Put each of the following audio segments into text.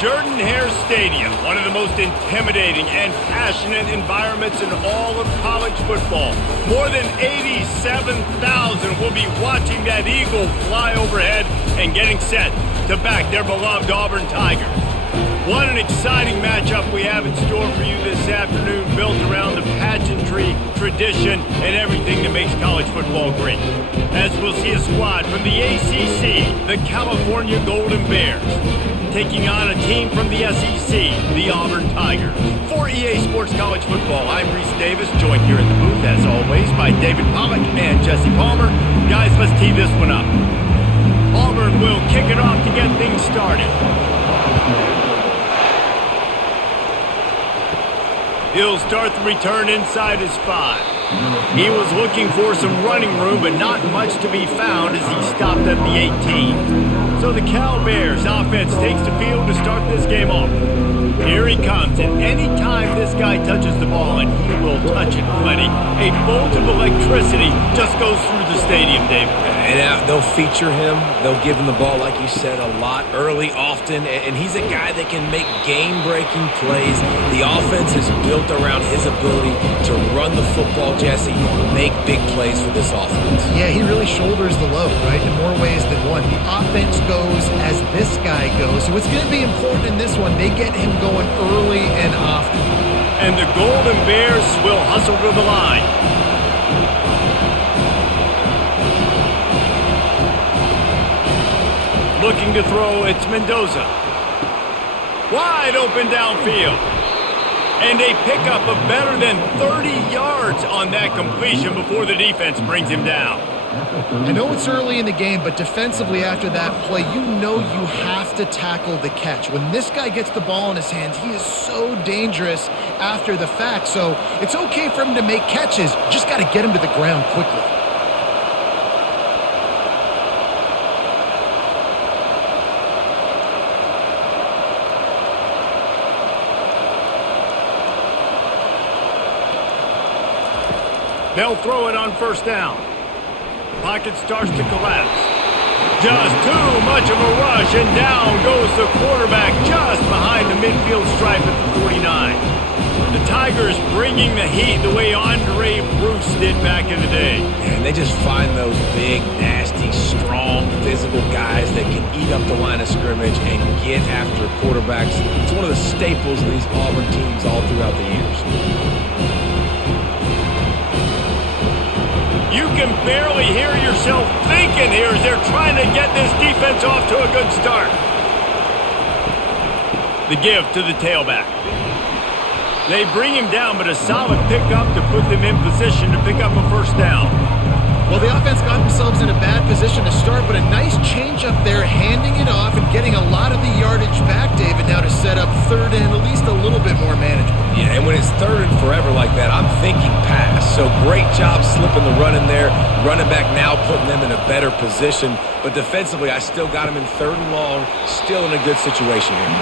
Jordan-Hare Stadium, one of the most intimidating and passionate environments in all of college football. More than 87,000 will be watching that eagle fly overhead and getting set to back their beloved Auburn Tigers. What an exciting matchup we have in store for you this afternoon, built around the pageantry, tradition, and everything that makes college football great. As we'll see a squad from the ACC, the California Golden Bears, taking on a team from the SEC, the Auburn Tigers. For EA Sports College Football, I'm Reese Davis, joined here in the booth, as always, by David Pollack and Jesse Palmer. Guys, let's tee this one up. Auburn will kick it off to get things started. He'll start the return inside his 5. He was looking for some running room, but not much to be found as he stopped at the 18. So the Cal Bears offense takes the field to start this game off. Here he comes, and any time this guy touches the ball, and he will touch it plenty, a bolt of electricity just goes through the stadium, David. And they'll feature him. They'll give him the ball, like you said, a lot, early, often. And he's a guy that can make game-breaking plays. The offense is built around his ability to run the football, Jesse, make big plays for this offense. Yeah, he really shoulders the load, right, in more ways than one. The offense goes as this guy goes. So it's going to be important in this one. They get him going early and often. And the Golden Bears will hustle to the line. Looking to throw, it's Mendoza. Wide open downfield. And a pickup of better than 30 yards on that completion before the defense brings him down. I know it's early in the game, but defensively after that play, you know you have to tackle the catch. When this guy gets the ball in his hands, he is so dangerous after the fact. So it's okay for him to make catches. You just got to get him to the ground quickly. They'll throw it on first down. Pocket starts to collapse. Just too much of a rush, and down goes the quarterback just behind the midfield stripe at the 49. The Tigers bringing the heat the way Andre Bruce did back in the day. And they just find those big, nasty, strong, physical guys that can eat up the line of scrimmage and get after quarterbacks. It's one of the staples of these Auburn teams all throughout the years. You can barely hear yourself thinking here as they're trying to get this defense off to a good start. The give to the tailback. They bring him down, but a solid pickup to put them in position to pick up a first down. Well, the offense got themselves in a bad position to start, but a nice change up there, handing it off and getting a lot of the yardage back, David, now to set up third and at least a little bit more manageable. Yeah, and when it's third and forever like that, I'm thinking pass. So great job slipping the run in there. Running back now putting them in a better position. But defensively, I still got him in third and long, still in a good situation here.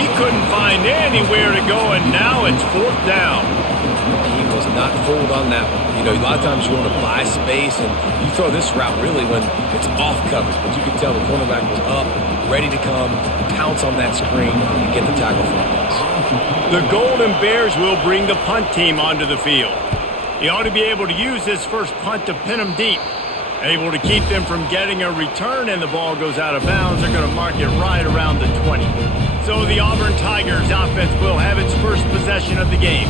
He couldn't find anywhere to go, and now it's fourth down. He was not fooled on that one. You know, a lot of times you want to buy space, and you throw this route really when it's off coverage. But you can tell the cornerback was up, ready to come, pounce on that screen, and get the tackle for a loss. The Golden Bears will bring the punt team onto the field. He ought to be able to use this first punt to pin them deep. Able to keep them from getting a return, and the ball goes out of bounds. They're going to mark it right around the 20. So the Auburn Tigers offense will have its first possession of the game.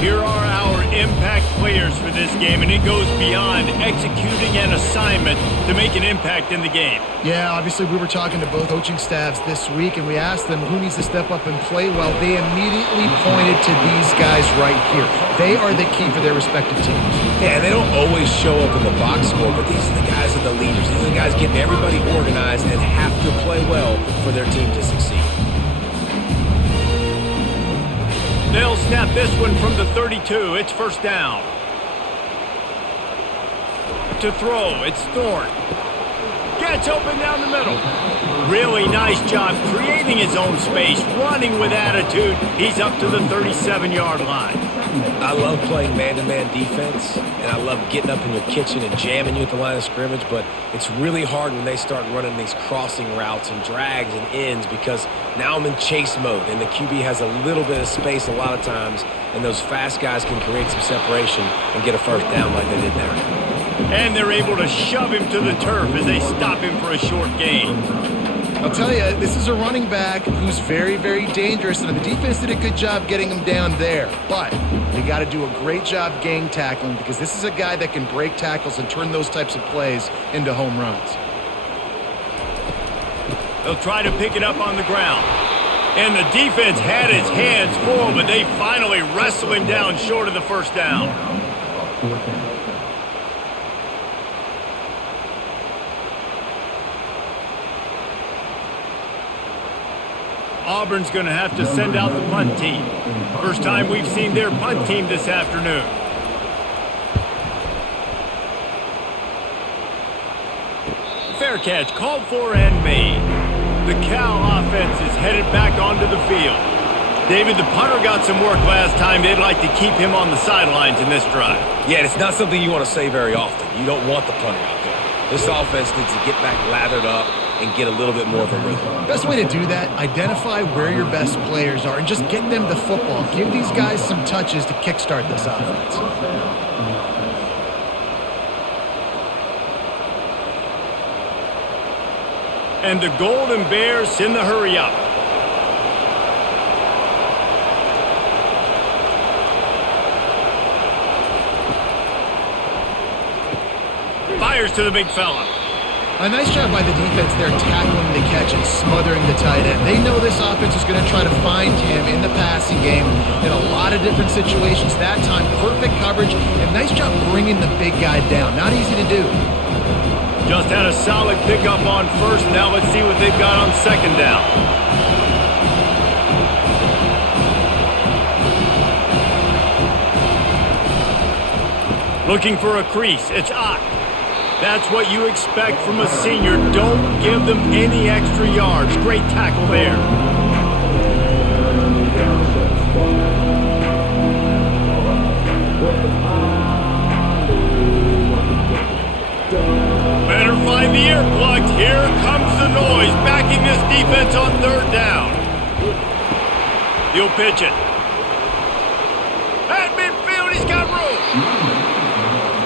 Here are our impact players for this game, and it goes beyond executing an assignment to make an impact in the game. Yeah, obviously we were talking to both coaching staffs this week, and we asked them who needs to step up and play well. They immediately pointed to these guys right here. They are the key for their respective teams. Yeah, and they don't always show up in the box score, but these are the guys that are the leaders. These are the guys getting everybody organized and have to play well for their team to succeed. They'll snap this one from the 32. It's first down. To throw, it's Thorne. Gets open down the middle. Really nice job creating his own space, running with attitude. He's up to the 37-yard line. I love playing man-to-man defense, and I love getting up in your kitchen and jamming you at the line of scrimmage, but it's really hard when they start running these crossing routes and drags and ends because now I'm in chase mode, and the QB has a little bit of space a lot of times, and those fast guys can create some separation and get a first down like they did there. And they're able to shove him to the turf as they stop him for a short gain. I'll tell you, this is a running back who's very, very dangerous, and the defense did a good job getting him down there. But they got to do a great job gang tackling because this is a guy that can break tackles and turn those types of plays into home runs. They'll try to pick it up on the ground. And the defense had his hands full, but they finally wrestle him down short of the first down. Auburn's going to have to send out the punt team. First time we've seen their punt team this afternoon. Fair catch called for and made. The Cal offense is headed back onto the field. David, the punter got some work last time. They'd like to keep him on the sidelines in this drive. Yeah, it's not something you want to say very often. You don't want the punter out there. This offense needs to get back lathered up and get a little bit more of a rhythm. Best way to do that, identify where your best players are and just get them the football. Give these guys some touches to kickstart this offense. And the Golden Bears send the hurry up. Fires to the big fella. A nice job by the defense there tackling the catch and smothering the tight end. They know this offense is going to try to find him in the passing game in a lot of different situations. That time, perfect coverage and nice job bringing the big guy down. Not easy to do. Just had a solid pickup on first. Now let's see what they've got on second down. Looking for a crease. It's Ott. That's what you expect from a senior. Don't give them any extra yards. Great tackle there. Better find the earplugs. Here comes the noise. Backing this defense on third down. He'll pitch it. At midfield, he's got room.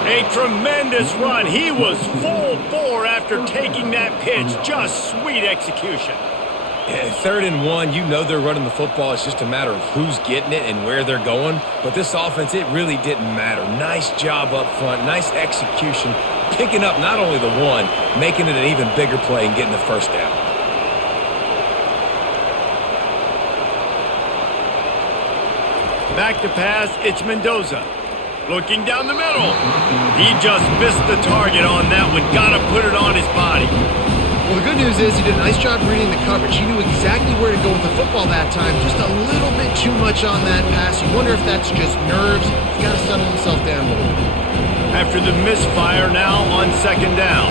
A tremendous run. He was full bore after taking that pitch. Just sweet execution. Yeah, 3rd and 1, you know they're running the football. It's just a matter of who's getting it and where they're going. But this offense, it really didn't matter. Nice job up front. Nice execution. Picking up not only the one, making it an even bigger play and getting the first down. Back to pass, it's Mendoza. Looking down the middle. He just missed the target on that one. Got to put it on his body. Well, the good news is he did a nice job reading the coverage. He knew exactly where to go with the football that time. Just a little bit too much on that pass. You wonder if that's just nerves. He's got to settle himself down a little bit. After the misfire now on second down.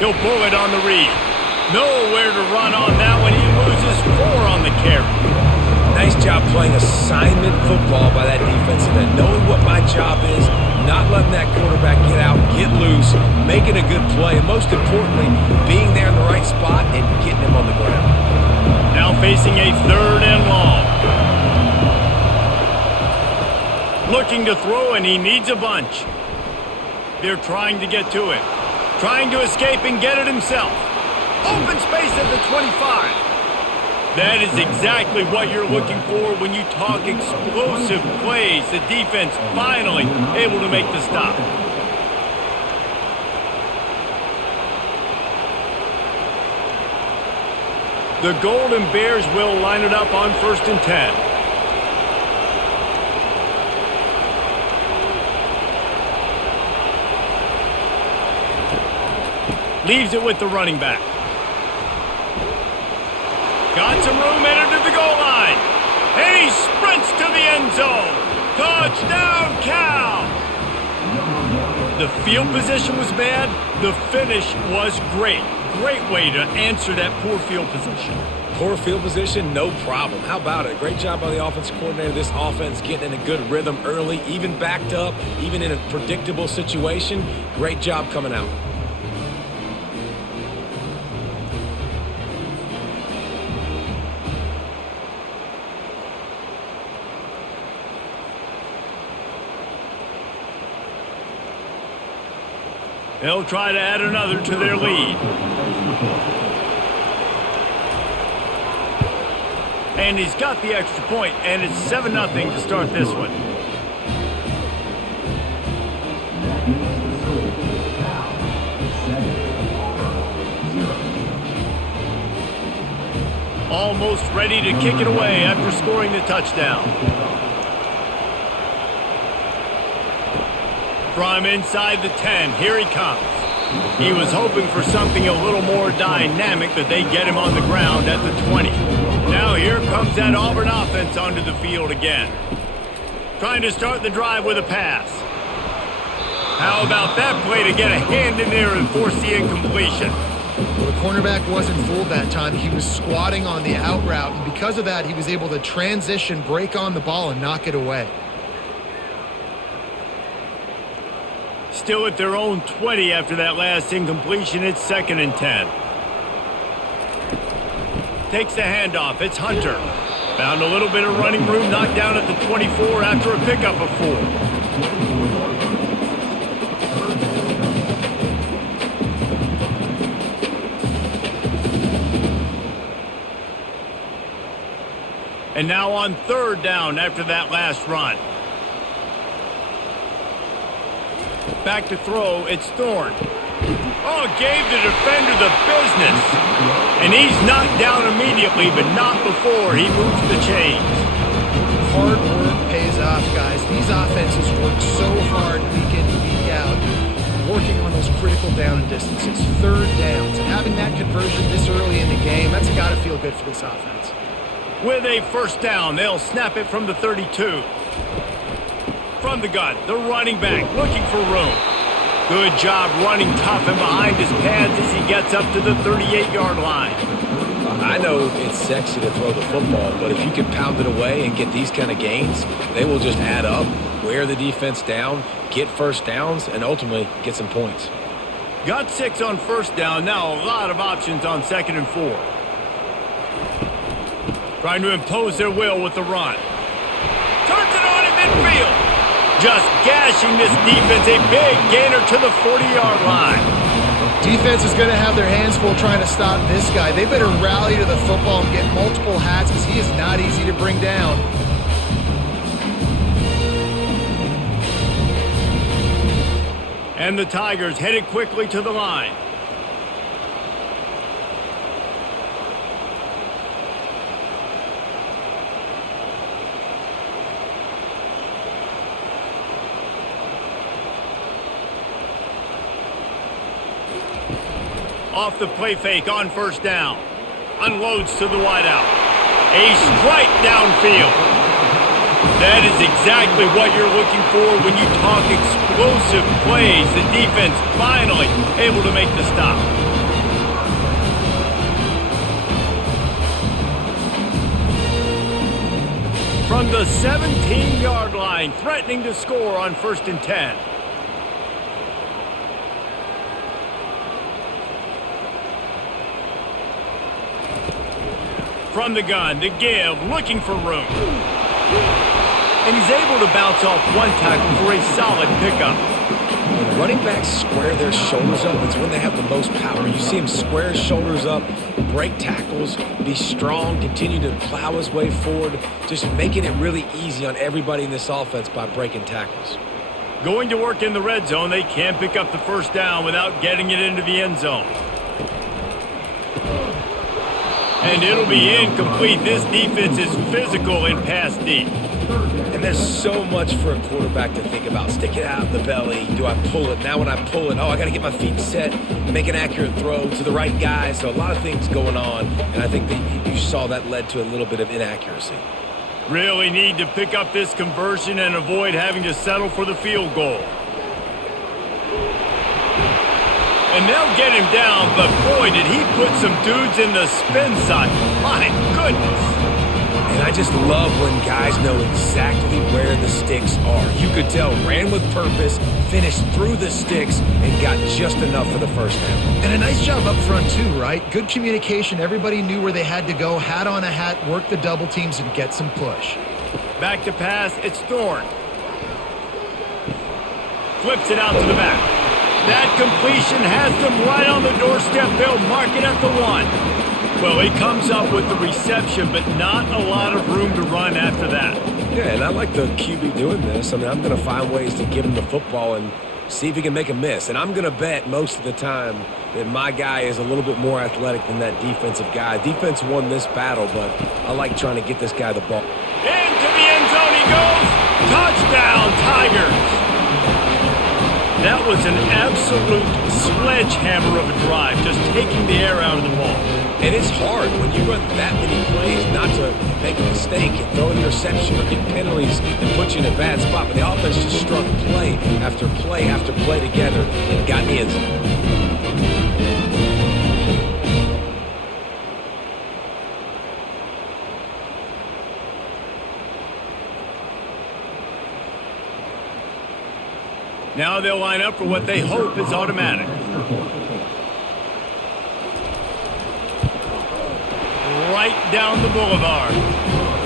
He'll pull it on the read. Nowhere to run on that one. He loses 4 on the carry. Nice job playing assignment football by that defensive end. Knowing what my job is, not letting that quarterback get out, get loose, making a good play, and most importantly, being there in the right spot and getting him on the ground. Now facing a 3rd and long. Looking to throw, and he needs a bunch. They're trying to get to it. Trying to escape and get it himself. Open space at the 25. That is exactly what you're looking for when you talk explosive plays. The defense finally able to make the stop. The Golden Bears will line it up on 1st and 10. Leaves it with the running back. Got some room, entered to the goal line. And he sprints to the end zone. Touchdown, Cal! The field position was bad. The finish was great. Great way to answer that poor field position. Poor field position, no problem. How about it? Great job by the offensive coordinator. This offense getting in a good rhythm early, even backed up, even in a predictable situation. Great job coming out. They'll try to add another to their lead. And he's got the extra point, and it's 7-0 to start this one. Almost ready to kick it away after scoring the touchdown. From inside the 10, here he comes. He was hoping for something a little more dynamic, but they get him on the ground at the 20. Now here comes that Auburn offense onto the field again. Trying to start the drive with a pass. How about that play to get a hand in there and force the incompletion? Well, the cornerback wasn't fooled that time. He was squatting on the out route, and because of that, he was able to transition, break on the ball, and knock it away. Still at their own 20 after that last incompletion. It's 2nd and 10. Takes the handoff. It's Hunter. Found a little bit of running room, knocked down at the 24 after a pickup of 4. And now on 3rd down after that last run. Back to throw, it's Thorne. Oh, gave the defender the business. And he's knocked down immediately, but not before he moves the chains. Hard work pays off, guys. These offenses work so hard week in, week out, working on those critical down and distances, 3rd downs. And having that conversion this early in the game, that's got to feel good for this offense. With a 1st down, they'll snap it from the 32. From the gun, the running back looking for room. Good job running tough and behind his pads as he gets up to the 38-yard line. I know it's sexy to throw the football, but if you can pound it away and get these kind of gains, they will just add up, wear the defense down, get 1st downs, and ultimately get some points. Got 6 on 1st down. Now a lot of options on 2nd and 4. Trying to impose their will with the run. Turns it on in midfield. Just gashing this defense, a big gainer to the 40-yard line. Defense is going to have their hands full trying to stop this guy. They better rally to the football and get multiple hats because he is not easy to bring down. And the Tigers headed quickly to the line. Off the play fake on 1st down. Unloads to the wideout. A strike downfield. That is exactly what you're looking for when you talk explosive plays. The defense finally able to make the stop. From the 17-yard line, threatening to score on 1st and 10. From the gun, the give, looking for room. And he's able to bounce off one tackle for a solid pickup. When running backs square their shoulders up, it's when they have the most power. You see him square his shoulders up, break tackles, be strong, continue to plow his way forward, just making it really easy on everybody in this offense by breaking tackles. Going to work in the red zone, they can't pick up the 1st down without getting it into the end zone. And it'll be incomplete. This defense is physical in pass deep. And there's so much for a quarterback to think about. Stick it out of the belly. Do I pull it? Now when I pull it, I got to get my feet set, make an accurate throw to the right guy. So a lot of things going on. And I think that you saw that led to a little bit of inaccuracy. Really need to pick up this conversion and avoid having to settle for the field goal. And they'll get him down, but boy, did he put some dudes in the spin cycle. My goodness. And I just love when guys know exactly where the sticks are. You could tell ran with purpose, finished through the sticks, and got just enough for the first down. And a nice job up front too, right? Good communication. Everybody knew where they had to go. Hat on a hat, work the double teams, and get some push. Back to pass, it's Thorne. Flips it out to the back. That completion has them right on the doorstep. They'll mark it at the 1. Well, he comes up with the reception, but not a lot of room to run after that. Yeah, and I like the QB doing this. I mean, I'm going to find ways to give him the football and see if he can make a miss. And I'm going to bet most of the time that my guy is a little bit more athletic than that defensive guy. Defense won this battle, but I like trying to get this guy the ball. Into the end zone he goes. Touchdown, Tigers. That was an absolute sledgehammer of a drive, just taking the air out of the ball. And it's hard when you run that many plays not to make a mistake and throw an interception or get penalties and put you in a bad spot. But the offense just strung play after play after play together and got in the end zone. Now they'll line up for what they hope is automatic. Right down the boulevard.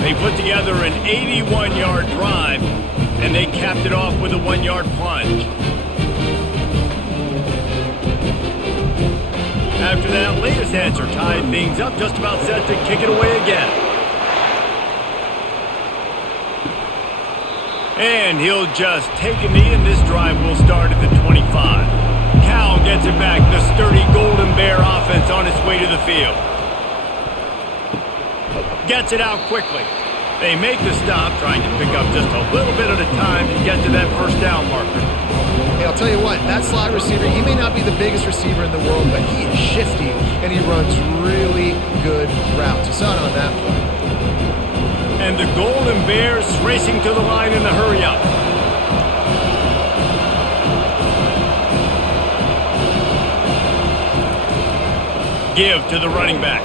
They put together an 81-yard drive, and they capped it off with a 1-yard plunge. After that latest answer tied things up, just about set to kick it away again. And he'll just take a knee, and this drive will start at the 25. Cal gets it back. The sturdy Golden Bear offense on its way to the field. Gets it out quickly. They make the stop, trying to pick up just a little bit at a time to get to that first down marker. Hey, I'll tell you what, that slot receiver, he may not be the biggest receiver in the world, but he is shifty, and he runs really good routes. You saw it on that play. And the Golden Bears racing to the line in the hurry-up. Give to the running back.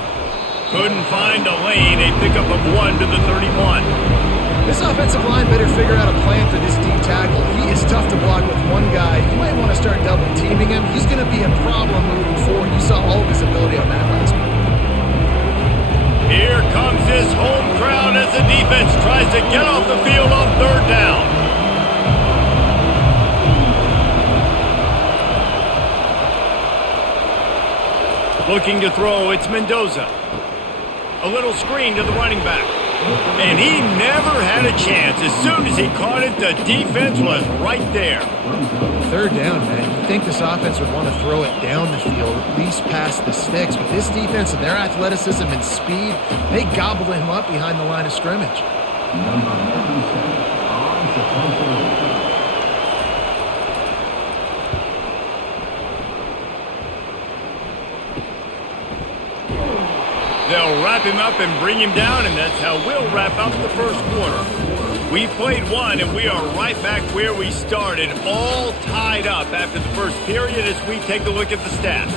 Couldn't find a lane. A pickup of 1 to the 31. This offensive line better figure out a plan for this D tackle. He is tough to block with one guy. You might want to start double teaming him. He's going to be a problem moving forward. You saw all of his ability on that last one. Here comes this home crowd as the defense tries to get off the field on third down. Looking to throw, it's Mendoza. A little screen to the running back. And he never had a chance. As soon as he caught it, the defense was right there. Third down, man. You'd think this offense would want to throw it down the field, at least past the sticks. But this defense and their athleticism and speed, they gobbled him up behind the line of scrimmage. They'll wrap him up and bring him down, and that's how we'll wrap up the first quarter. We've played one, and we are right back where we started, all tied up after the first period as we take a look at the stats.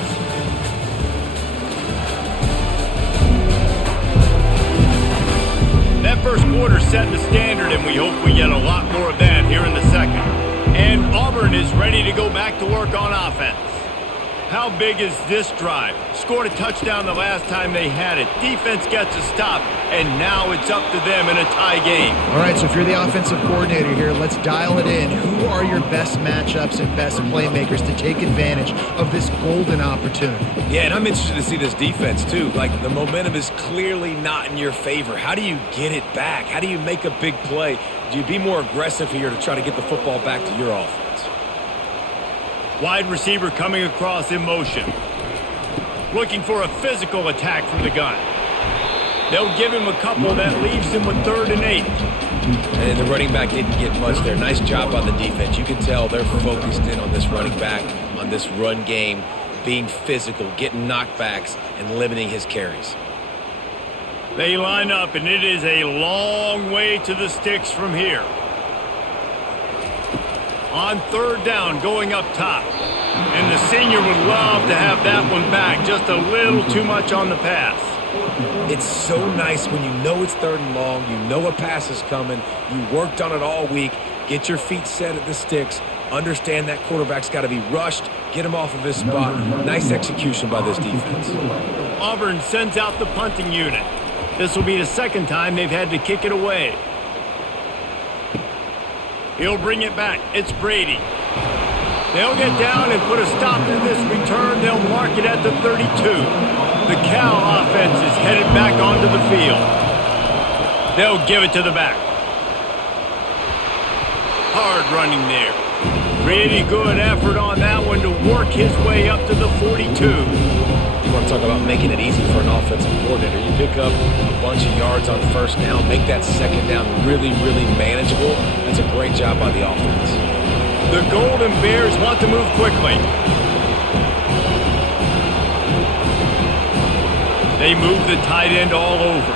That first quarter set the standard, and we hope we get a lot more of that here in the second. And Auburn is ready to go back to work on offense. How big is this drive? Scored a touchdown the last time they had it. Defense gets a stop, and now it's up to them in a tie game. All right, so if you're the offensive coordinator here, let's dial it in. Who are your best matchups and best playmakers to take advantage of this golden opportunity? Yeah, and I'm interested to see this defense, too. Like, the momentum is clearly not in your favor. How do you get it back? How do you make a big play? Do you be more aggressive here to try to get the football back to your offense? Wide receiver coming across in motion. Looking for a physical attack from the gun. They'll give him a couple that leaves him with 3rd and 8. And the running back didn't get much there. Nice job by the defense. You can tell they're focused in on this running back, on this run game, being physical, getting knockbacks, and limiting his carries. They line up, and it is a long way to the sticks from here. On 3rd down, going up top. And the senior would love to have that one back. Just a little too much on the pass. It's so nice when you know it's 3rd and long, you know a pass is coming, you worked on it all week, get your feet set at the sticks, understand that quarterback's got to be rushed, get him off of his spot. Nice execution by this defense. Auburn sends out the punting unit. This will be the 2nd time they've had to kick it away. He'll bring it back. It's Brady. They'll get down and put a stop to this return. They'll mark it at the 32. The Cal offense is headed back onto the field. They'll give it to the back. Hard running there. Pretty good effort on that one to work his way up to the 42. You want to talk about making it easy for an offensive coordinator. You pick up a bunch of yards on 1st down, make that 2nd down really, really manageable. That's a great job by the offense. The Golden Bears want to move quickly. They move the tight end all over.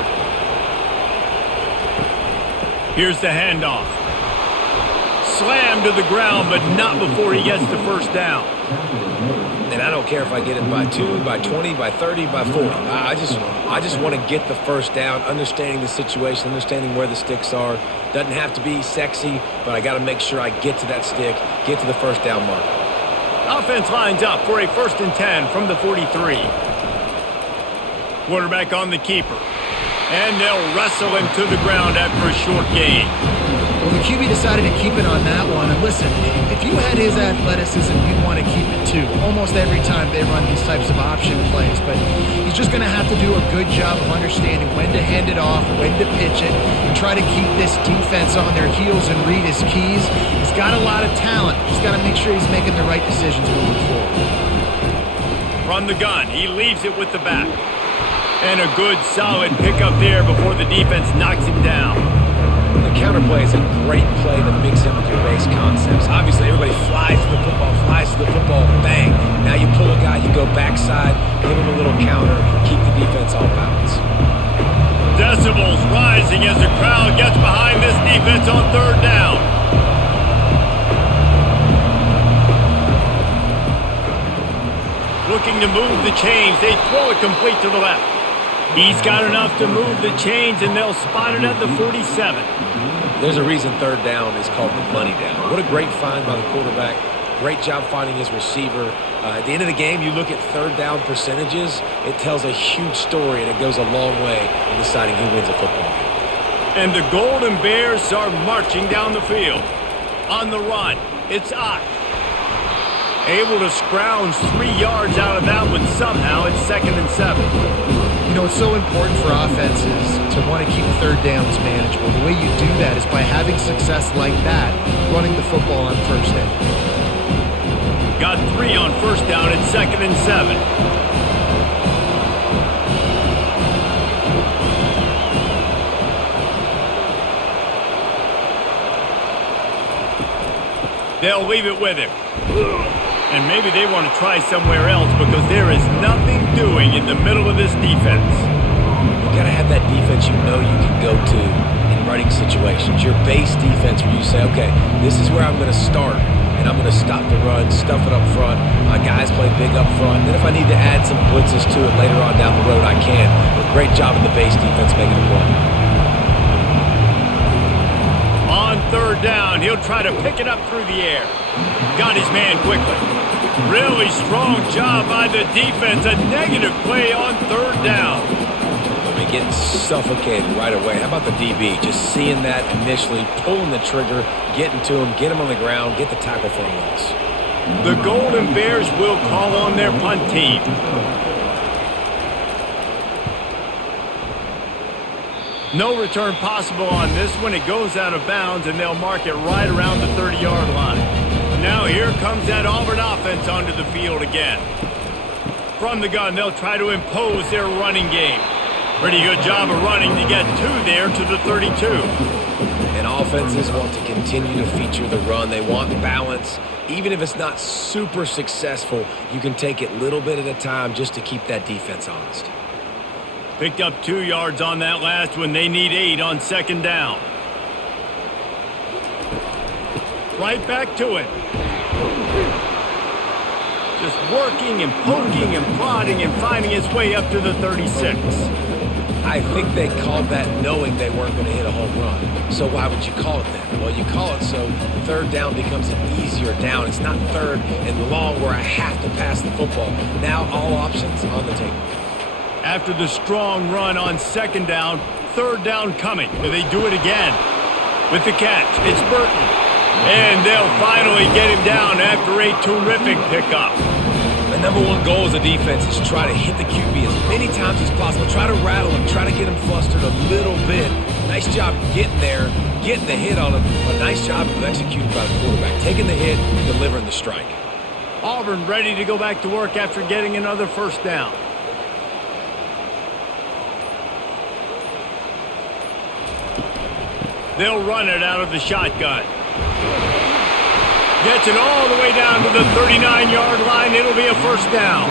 Here's the handoff. Slammed to the ground, but not before he gets the 1st down. And I don't care if I get it by 2, by 20, by 30, by 40. I just want to get the 1st down, understanding the situation, understanding where the sticks are. Doesn't have to be sexy, but I got to make sure I get to that stick, get to the 1st down mark. Offense lines up for a 1st and 10 from the 43. Quarterback on the keeper. And they'll wrestle him to the ground after a short gain. Well, the QB decided to keep it on that one. And listen, if you had his athleticism, you'd want to keep it too. Almost every time they run these types of option plays. But he's just going to have to do a good job of understanding when to hand it off, when to pitch it, and try to keep this defense on their heels and read his keys. He's got a lot of talent. Just got to make sure he's making the right decisions moving forward. From the gun, he leaves it with the back. And a good, solid pickup there before the defense knocks him down. The counterplay is a great play to mix in with your base concepts. Obviously, everybody flies to the football, bang. Now you pull a guy, you go backside, give him a little counter, keep the defense off balance. Decibels rising as the crowd gets behind this defense on 3rd down. Looking to move the chains, they throw it complete to the left. He's got enough to move the chains, and they'll spot it at the 47. There's a reason 3rd down is called the money down. What a great find by the quarterback. Great job finding his receiver. At the end of the game, you look at 3rd down percentages. It tells a huge story, and it goes a long way in deciding who wins a football game. And the Golden Bears are marching down the field. On the run, it's Ott. Able to scrounge 3 yards out of that one somehow. It's 2nd and 7. You know, it's so important for offenses to want to keep 3rd downs manageable. The way you do that is by having success like that, running the football on 1st down. Got 3 on 1st down. It's 2nd and 7. They'll leave it with him. And maybe they want to try somewhere else because there is nothing doing in the middle of this defense. You got to have that defense you know you can go to in running situations. Your base defense where you say, okay, this is where I'm going to start, and I'm going to stop the run, stuff it up front. My guys play big up front. Then if I need to add some blitzes to it later on down the road, I can. But great job in the base defense making a play. On 3rd down, he'll try to pick it up through the air. Got his man quickly. Really strong job by the defense. A negative play on 3rd down. I mean, getting suffocated right away. How about the DB? Just seeing that initially, pulling the trigger, getting to him, get him on the ground, get the tackle for a loss. The Golden Bears will call on their punt team. No return possible on this one. It goes out of bounds, and they'll mark it right around the 30-yard line. Now here comes that Auburn offense onto the field again. From the gun, they'll try to impose their running game. Pretty good job of running to get 2 there to the 32. And offenses want to continue to feature the run. They want balance. Even if it's not super successful, you can take it little bit at a time just to keep that defense honest. Picked up 2 yards on that last one. They need 8 on 2nd down. Right back to it. just working and poking and prodding and finding his way up to the 36. I think they called that knowing they weren't going to hit a home run. So why would you call it that? Well, you call it so third down becomes an easier down. It's not third and long where I have to pass the football. Now all options on the table. After the strong run on second down, third down coming. Do they do it again? With the catch, it's Burton. And they'll finally get him down after a terrific pickup. The number one goal as a defense is try to hit the QB as many times as possible. Try to rattle him. Try to get him flustered a little bit. Nice job getting there, getting the hit on him. A nice job of executing by the quarterback. Taking the hit, delivering the strike. Auburn ready to go back to work after getting another first down. They'll run it out of the shotgun. Gets it all the way down to the 39-yard line. It'll be a first down.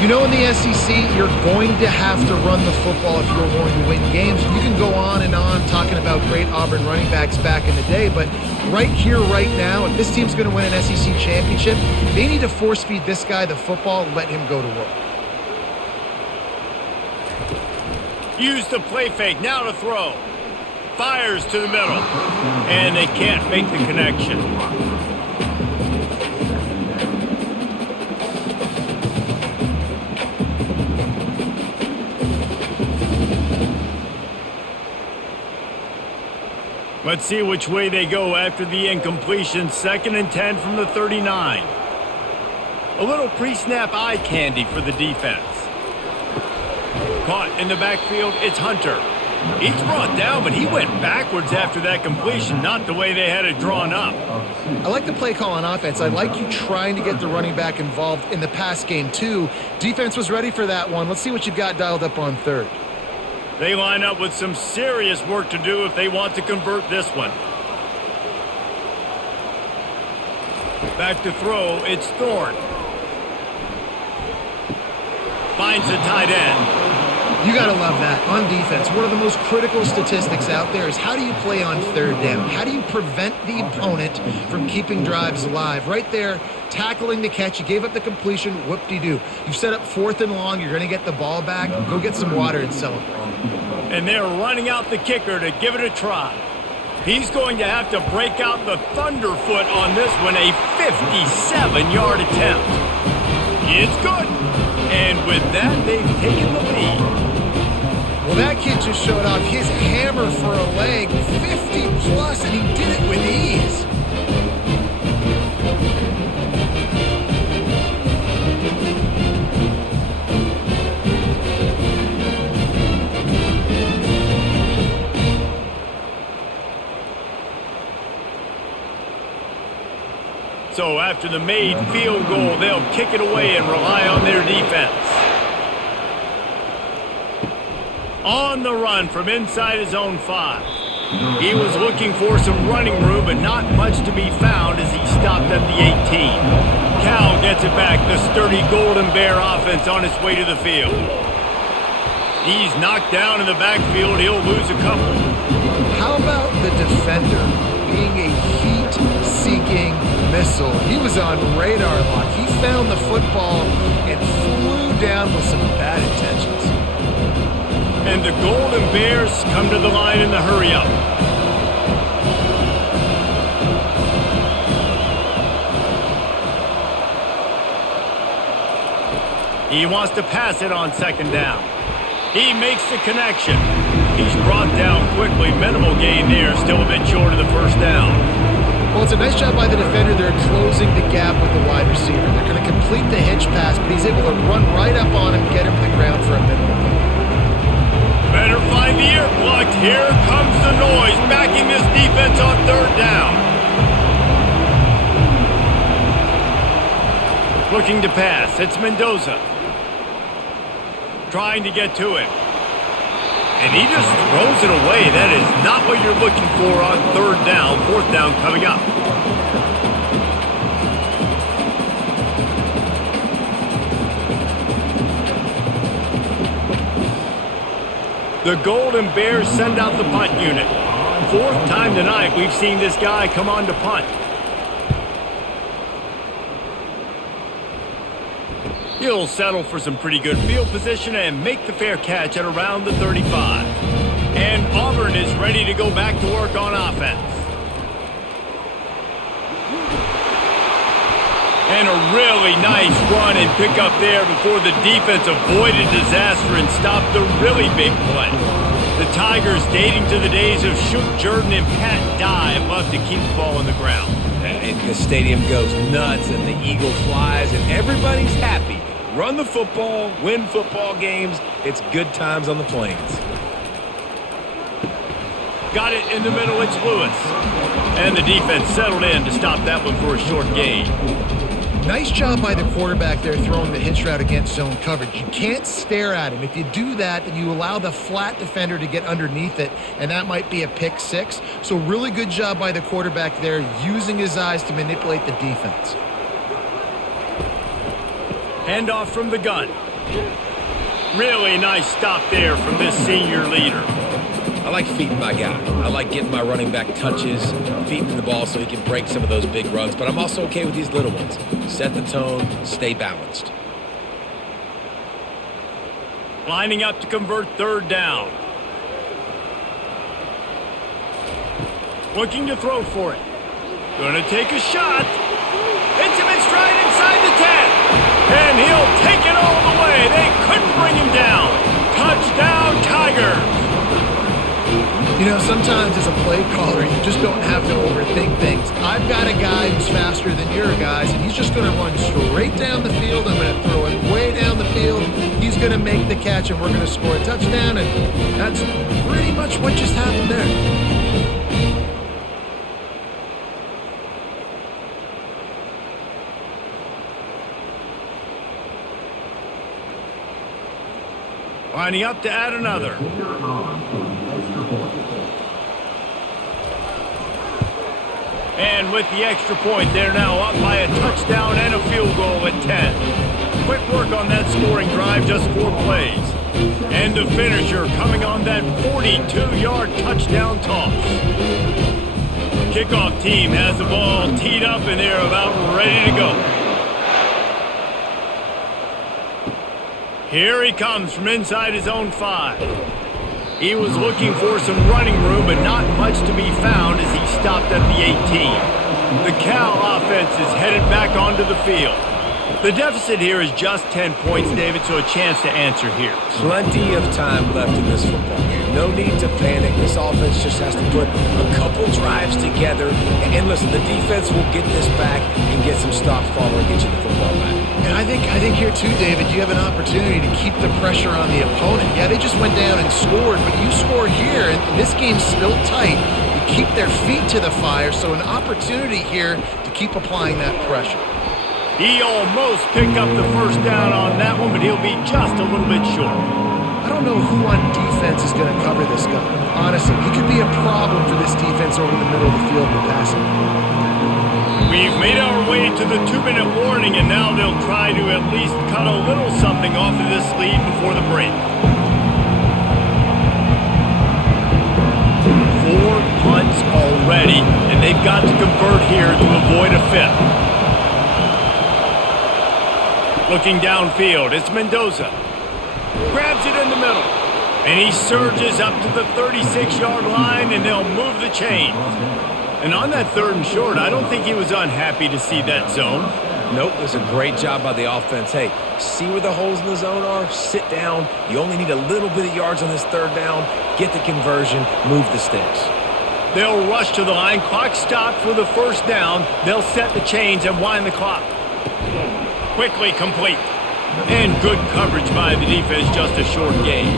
You know, in the SEC, you're going to have to run the football if you're going to win games. You can go on and on talking about great Auburn running backs back in the day, but right here, right now, if this team's going to win an SEC championship, they need to force-feed this guy the football and let him go to work. Use the play fake. Now to throw. Fires to the middle. And they can't make the connection. Let's see which way they go after the incompletion. 2nd and 10 from the 39. A little pre-snap eye candy for the defense. Caught in the backfield, it's Hunter. He's brought down, but he went backwards after that completion, not the way they had it drawn up. I like the play call on offense. I like you trying to get the running back involved in the pass game, too. Defense was ready for that one. Let's see what you've got dialed up on third. They line up with some serious work to do if they want to convert this one. Back to throw, it's Thorne. Finds the tight end. You got to love that on defense. One of the most critical statistics out there is how do you play on third down? How do you prevent the opponent from keeping drives alive? Right there, tackling the catch. You gave up the completion. Whoop-de-doo. You've set up 4th and long. You're going to get the ball back. Go get some water and celebrate. And they're running out the kicker to give it a try. He's going to have to break out the thunderfoot on this one, a 57-yard attempt. It's good. And with that, they've taken the lead. Well, that kid just showed off his hammer for a leg, 50-plus, and he did it with ease. So after the made field goal, they'll kick it away and rely on their defense. On the run from inside his own 5. He was looking for some running room, but not much to be found as he stopped at the 18. Cal gets it back, the sturdy Golden Bear offense on its way to the field. He's knocked down in the backfield. He'll lose a couple. How about the defender being a heat-seeking missile? He was on radar lock. He found the football and flew down with some bad intentions. And the Golden Bears come to the line in the hurry-up. He wants to pass it on 2nd down. He makes the connection. He's brought down quickly. Minimal gain there, still a bit short of the first down. Well, it's a nice job by the defender. They're closing the gap with the wide receiver. They're going to complete the hitch pass, but he's able to run right up on him, get him to the ground for a minimal gain. Better find the ear plugged. Here comes the noise, backing this defense on 3rd down. Looking to pass. It's Mendoza. Trying to get to it. And he just throws it away. That is not what you're looking for on 3rd down. 4th down coming up. The Golden Bears send out the punt unit. 4th time tonight we've seen this guy come on to punt. He'll settle for some pretty good field position and make the fair catch at around the 35. And Auburn is ready to go back to work on offense. And a really nice run and pick up there before the defense avoided disaster and stopped the really big play. The Tigers, dating to the days of Shook Jordan and Pat Dye, love to keep the ball on the ground. And the stadium goes nuts, and the eagle flies, and everybody's happy. Run the football, win football games. It's good times on the Plains. Got it in the middle, it's Lewis. And the defense settled in to stop that one for a short gain. Nice job by the quarterback there throwing the hitch route against zone coverage. You can't stare at him. If you do that, then you allow the flat defender to get underneath it, and that might be a pick six. So really good job by the quarterback there, using his eyes to manipulate the defense. Handoff from the gun. Really nice stop there from this senior leader. I like feeding my guy. I like getting my running back touches, feeding the ball so he can break some of those big runs, but I'm also okay with these little ones. Set the tone, stay balanced. Lining up to convert third down. Looking to throw for it. Gonna take a shot. Hits him in stride inside the 10. And he'll take it all the way. They couldn't bring him down. Touchdown, Tigers. You know, sometimes as a play caller, you just don't have to overthink things. I've got a guy who's faster than your guys, and he's just going to run straight down the field. I'm going to throw it way down the field. He's going to make the catch, and we're going to score a touchdown, and that's pretty much what just happened there. Lining up to add another. And with the extra point, they're now up by a touchdown and a field goal at 10. Quick work on that scoring drive, just 4 plays. And the finisher coming on that 42-yard touchdown toss. Kickoff team has the ball teed up, and they're about ready to go. Here he comes from inside his own 5. He was looking for some running room, but not much to be found as he stopped at the 18. The Cal offense is headed back onto the field. The deficit here is just 10 points, David, so a chance to answer here. Plenty of time left in this football game. No need to panic. This offense just has to put a couple drives together. And listen, the defense will get this back and get some stops following, get you the football back. And I think here too, David, you have an opportunity to keep the pressure on the opponent. Yeah, they just went down and scored, but you score here, and this game's still tight. You keep their feet to the fire, so an opportunity here to keep applying that pressure. He almost picked up the first down on that one, but he'll be just a little bit short. I don't know who on defense is going to cover this guy. Honestly, he could be a problem for this defense over the middle of the field in the passing. We've made our way to the 2-minute warning, and now they'll try to at least cut a little something off of this lead before the break. 4 punts already, and they've got to convert here to avoid a 5th. Looking downfield, it's Mendoza. Grabs it in the middle. And he surges up to the 36-yard line, and they'll move the chains. And on that 3rd and short, I don't think he was unhappy to see that zone. Nope, it was a great job by the offense. Hey, see where the holes in the zone are? Sit down. You only need a little bit of yards on this 3rd down. Get the conversion. Move the sticks. They'll rush to the line. Clock stopped for the 1st down. They'll set the chains and wind the clock. Quickly complete. And good coverage by the defense, just a short gain.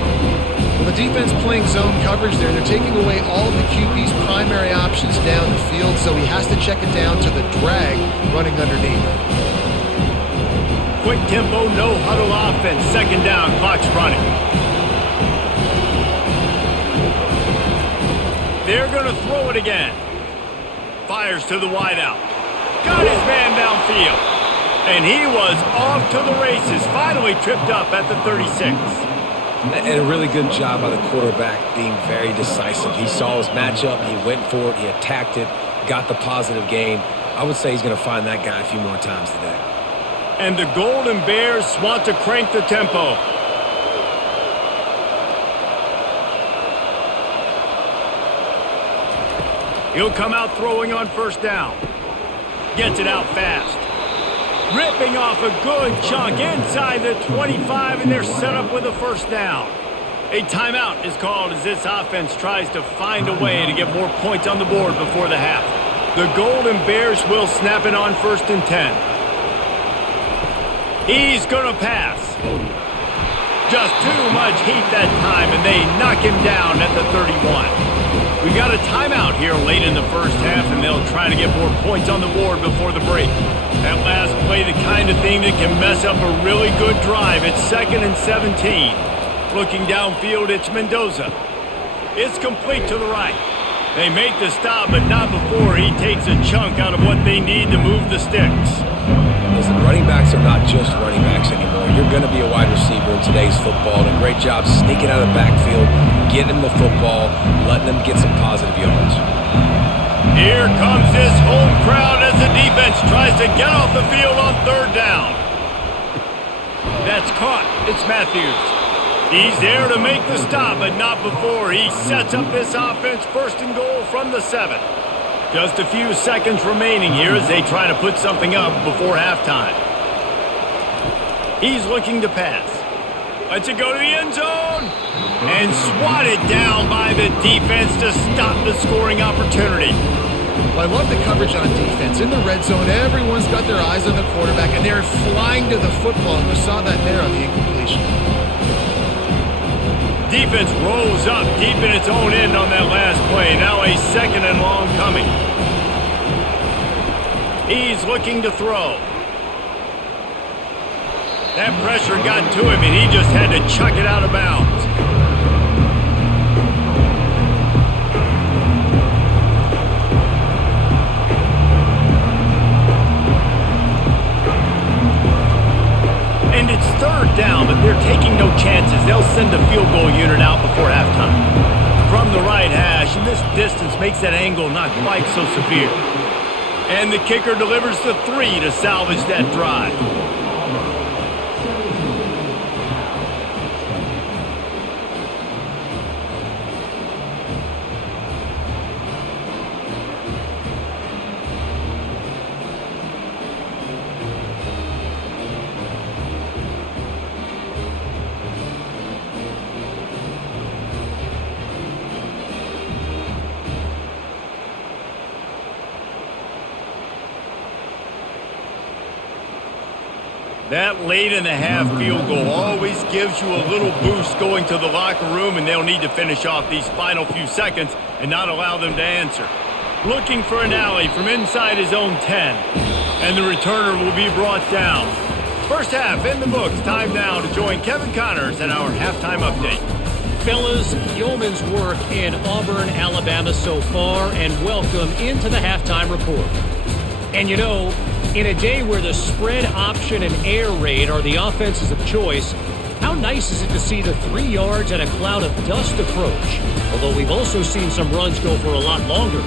Well, the defense playing zone coverage there. They're taking away all of the QB's primary options down the field, so he has to check it down to the drag running underneath. Quick tempo, no huddle offense. 2nd down, clock's running. They're going to throw it again. Fires to the wideout. Got his man downfield. And he was off to the races, finally tripped up at the 36. And a really good job by the quarterback being very decisive. He saw his matchup, he went for it, he attacked it, got the positive gain. I would say he's going to find that guy a few more times today. And the Golden Bears want to crank the tempo. He'll come out throwing on first down. Gets it out fast. Ripping off a good chunk inside the 25, and they're set up with a first down. A timeout is called as this offense tries to find a way to get more points on the board before the half. The Golden Bears will snap it on 1st and 10. He's going to pass. Just too much heat that time, and they knock him down at the 31. We got a timeout here late in the first half, and they'll try to get more points on the board before the break. That last play, the kind of thing that can mess up a really good drive. It's 2nd and 17. Looking downfield, it's Mendoza. It's complete to the right. They make the stop, but not before he takes a chunk out of what they need to move the sticks. Listen, running backs are not just running backs anymore. You're going to be a wide receiver in today's football, and a great job sneaking out of the backfield, getting them the football, letting them get some positive yards. Here comes this home crowd as the defense tries to get off the field on 3rd down. That's caught. It's Matthews. He's there to make the stop, but not before he sets up this offense 1st and goal from the 7. Just a few seconds remaining here as they try to put something up before halftime. He's looking to pass. Lets it go to the end zone. And swatted down by the defense to stop the scoring opportunity. Well, I love the coverage on defense. In the red zone, everyone's got their eyes on the quarterback, and they're flying to the football. And we saw that there on the incompletion. Defense rolls up deep in its own end on that last play. Now a 2nd and long coming. He's looking to throw. That pressure got to him, and he just had to chuck it out of bounds. And it's 3rd down, but they're taking no chances. They'll send the field goal unit out before halftime. From the right hash, and this distance makes that angle not quite so severe. And the kicker delivers the 3 to salvage that drive. That late in the half field goal always gives you a little boost going to the locker room, and they'll need to finish off these final few seconds and not allow them to answer. Looking for an alley from inside his own 10, and the returner will be brought down. First half in the books. Time now to join Kevin Connors in our halftime update. Fellas, yeoman's work in Auburn, Alabama so far, and welcome into the halftime report. And you know, in a day where the spread option and air raid are the offenses of choice, how nice is it to see the 3 yards and a cloud of dust approach? Although we've also seen some runs go for a lot longer.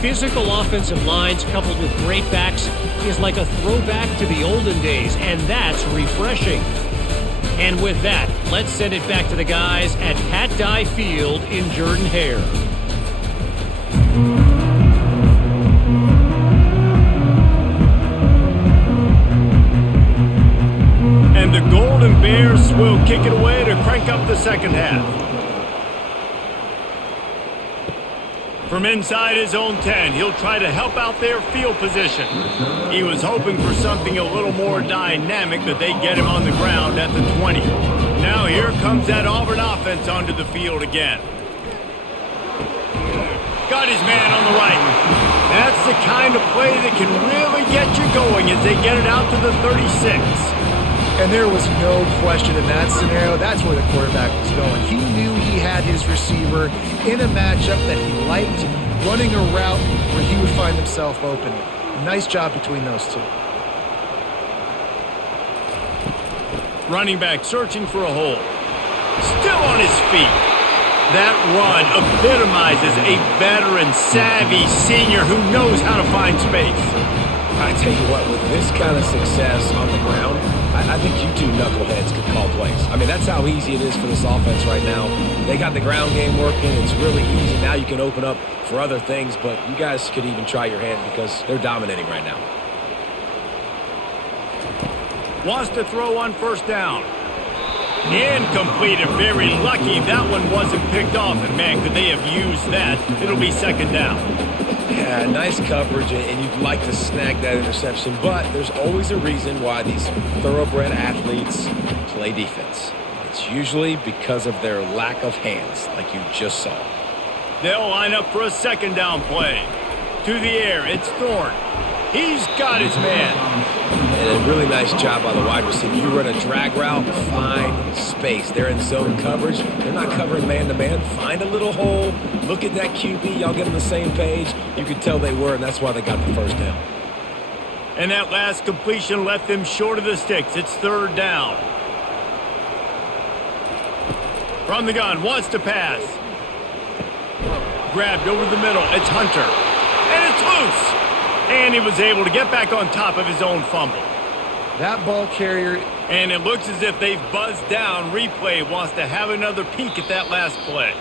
Physical offensive lines coupled with great backs is like a throwback to the olden days, and that's refreshing. And with that, let's send it back to the guys at Pat Dye Field in Jordan-Hare. And the Golden Bears will kick it away to crank up the second half. From inside his own 10, he'll try to help out their field position. He was hoping for something a little more dynamic, but they get him on the ground at the 20. Now here comes that Auburn offense onto the field again. Got his man on the right. That's the kind of play that can really get you going as they get it out to the 36. And there was no question in that scenario. That's where the quarterback was going. He knew he had his receiver in a matchup that he liked, running a route where he would find himself open. Nice job between those two. Running back searching for a hole. Still on his feet. That run epitomizes a veteran, savvy senior who knows how to find space. I tell you what, with this kind of success on the ground, I think you two knuckleheads could call plays. I mean, that's how easy it is for this offense right now. They got the ground game working. It's really easy. Now you can open up for other things, but you guys could even try your hand because they're dominating right now. Wants to throw on first down. Incomplete, and very lucky that one wasn't picked off. And man, could they have used that? It'll be second down. Yeah, nice coverage, and you'd like to snag that interception, but there's always a reason why these thoroughbred athletes play defense. It's usually because of their lack of hands, like you just saw. They'll line up for a second down play. To the air, it's Thorne. He's got his man. And a really nice job by the wide receiver. You run a drag route, find space. They're in zone coverage. They're not covering man-to-man. Find a little hole. Look at that QB. Y'all get on the same page. You could tell they were, and that's why they got the first down. And that last completion left them short of the sticks. It's third down. From the gun, wants to pass. Grabbed over the middle. It's Hunter. And it's loose. And he was able to get back on top of his own fumble. That ball carrier. And it looks as if they've buzzed down. Replay wants to have another peek at that last play.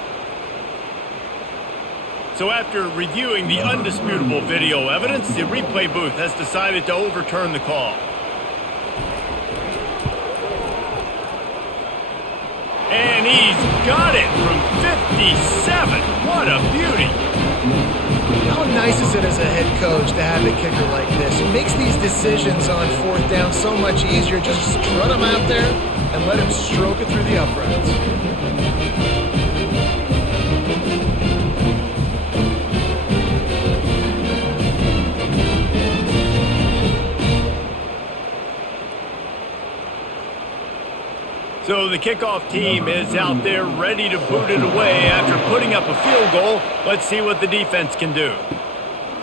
So after reviewing the undisputable video evidence, the replay booth has decided to overturn the call. And he's got it from 57. What a beauty. How nice is it as a head coach to have a kicker like this? It makes these decisions on fourth down so much easier. Just strut him out there and let him stroke it through the uprights. So the kickoff team is out there ready to boot it away after putting up a field goal. Let's see what the defense can do.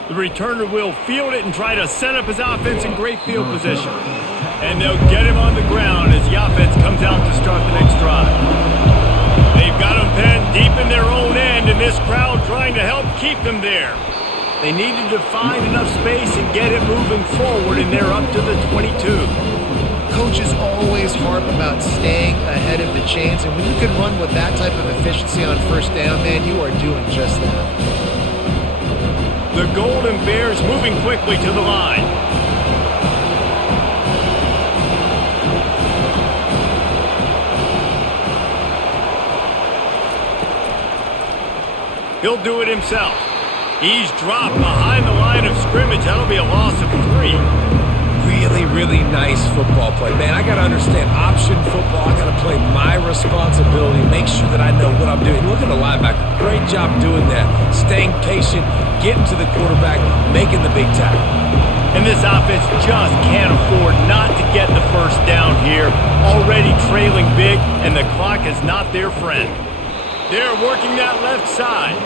The returner will field it and try to set up his offense in great field position. And they'll get him on the ground as the offense comes out to start the next drive. They've got him penned deep in their own end, and this crowd trying to help keep them there. They needed to find enough space and get it moving forward, and they're up to the 22. Coaches always harp about staying ahead of the chains, and when you can run with that type of efficiency on first down, man, you are doing just that. The Golden Bears moving quickly to the line. He'll do it himself. He's dropped behind the line of scrimmage. That'll be a loss of 3. Really nice football play. Man, I got to understand option football. I got to play my responsibility, make sure that I know what I'm doing. Look at the linebacker. Great job doing that. Staying patient, getting to the quarterback, making the big tackle. And this offense just can't afford not to get the first down here. Already trailing big, and the clock is not their friend. They're working that left side.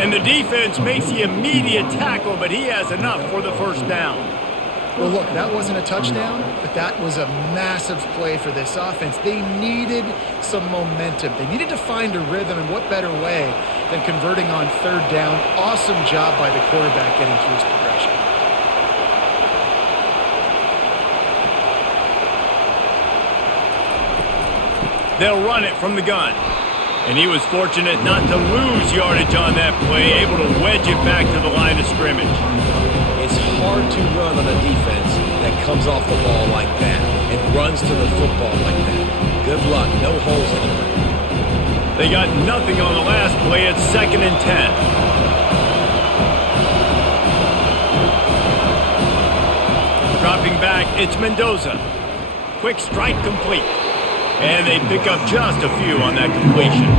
And the defense makes the immediate tackle, but he has enough for the first down. Well, look, that wasn't a touchdown, but that was a massive play for this offense. They needed some momentum. They needed to find a rhythm, and what better way than converting on third down. Awesome job by the quarterback getting through his progression. They'll run it from the gun. And he was fortunate not to lose yardage on that play, able to wedge it back to the line of scrimmage. It's hard to run on a defense that comes off the ball like that and runs to the football like that. Good luck. No holes anywhere. They got nothing on the last play. It's 2nd and 10. Dropping back, it's Mendoza. Quick strike complete. And they pick up just a few on that completion.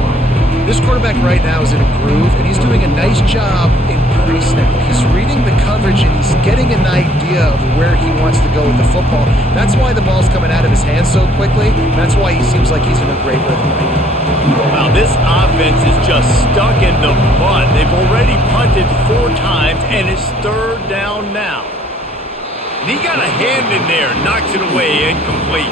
This quarterback right now is in a groove, and he's doing a nice job in pre-snap. He's reading the coverage, and he's getting an idea of where he wants to go with the football. That's why the ball's coming out of his hands so quickly. That's why he seems like he's in a great rhythm right now. Wow, this offense is just stuck in the mud. They've already punted 4 times, and it's third down now. And he got a hand in there, knocks it away, incomplete.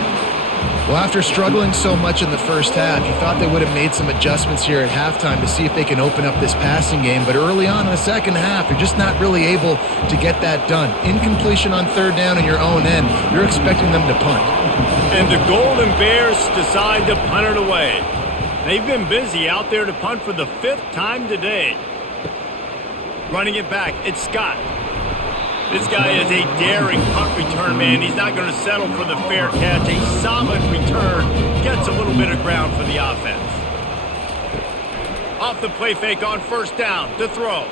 Well, after struggling so much in the first half, you thought they would have made some adjustments here at halftime to see if they can open up this passing game. But early on in the second half, you're just not really able to get that done. Incompletion on third down in your own end, you're expecting them to punt. And the Golden Bears decide to punt it away. They've been busy out there to punt for the 5th time today. Running it back, it's Scott. This guy is a daring punt return man. He's not going to settle for the fair catch. A solid return gets a little bit of ground for the offense. Off the play fake on first down to throw.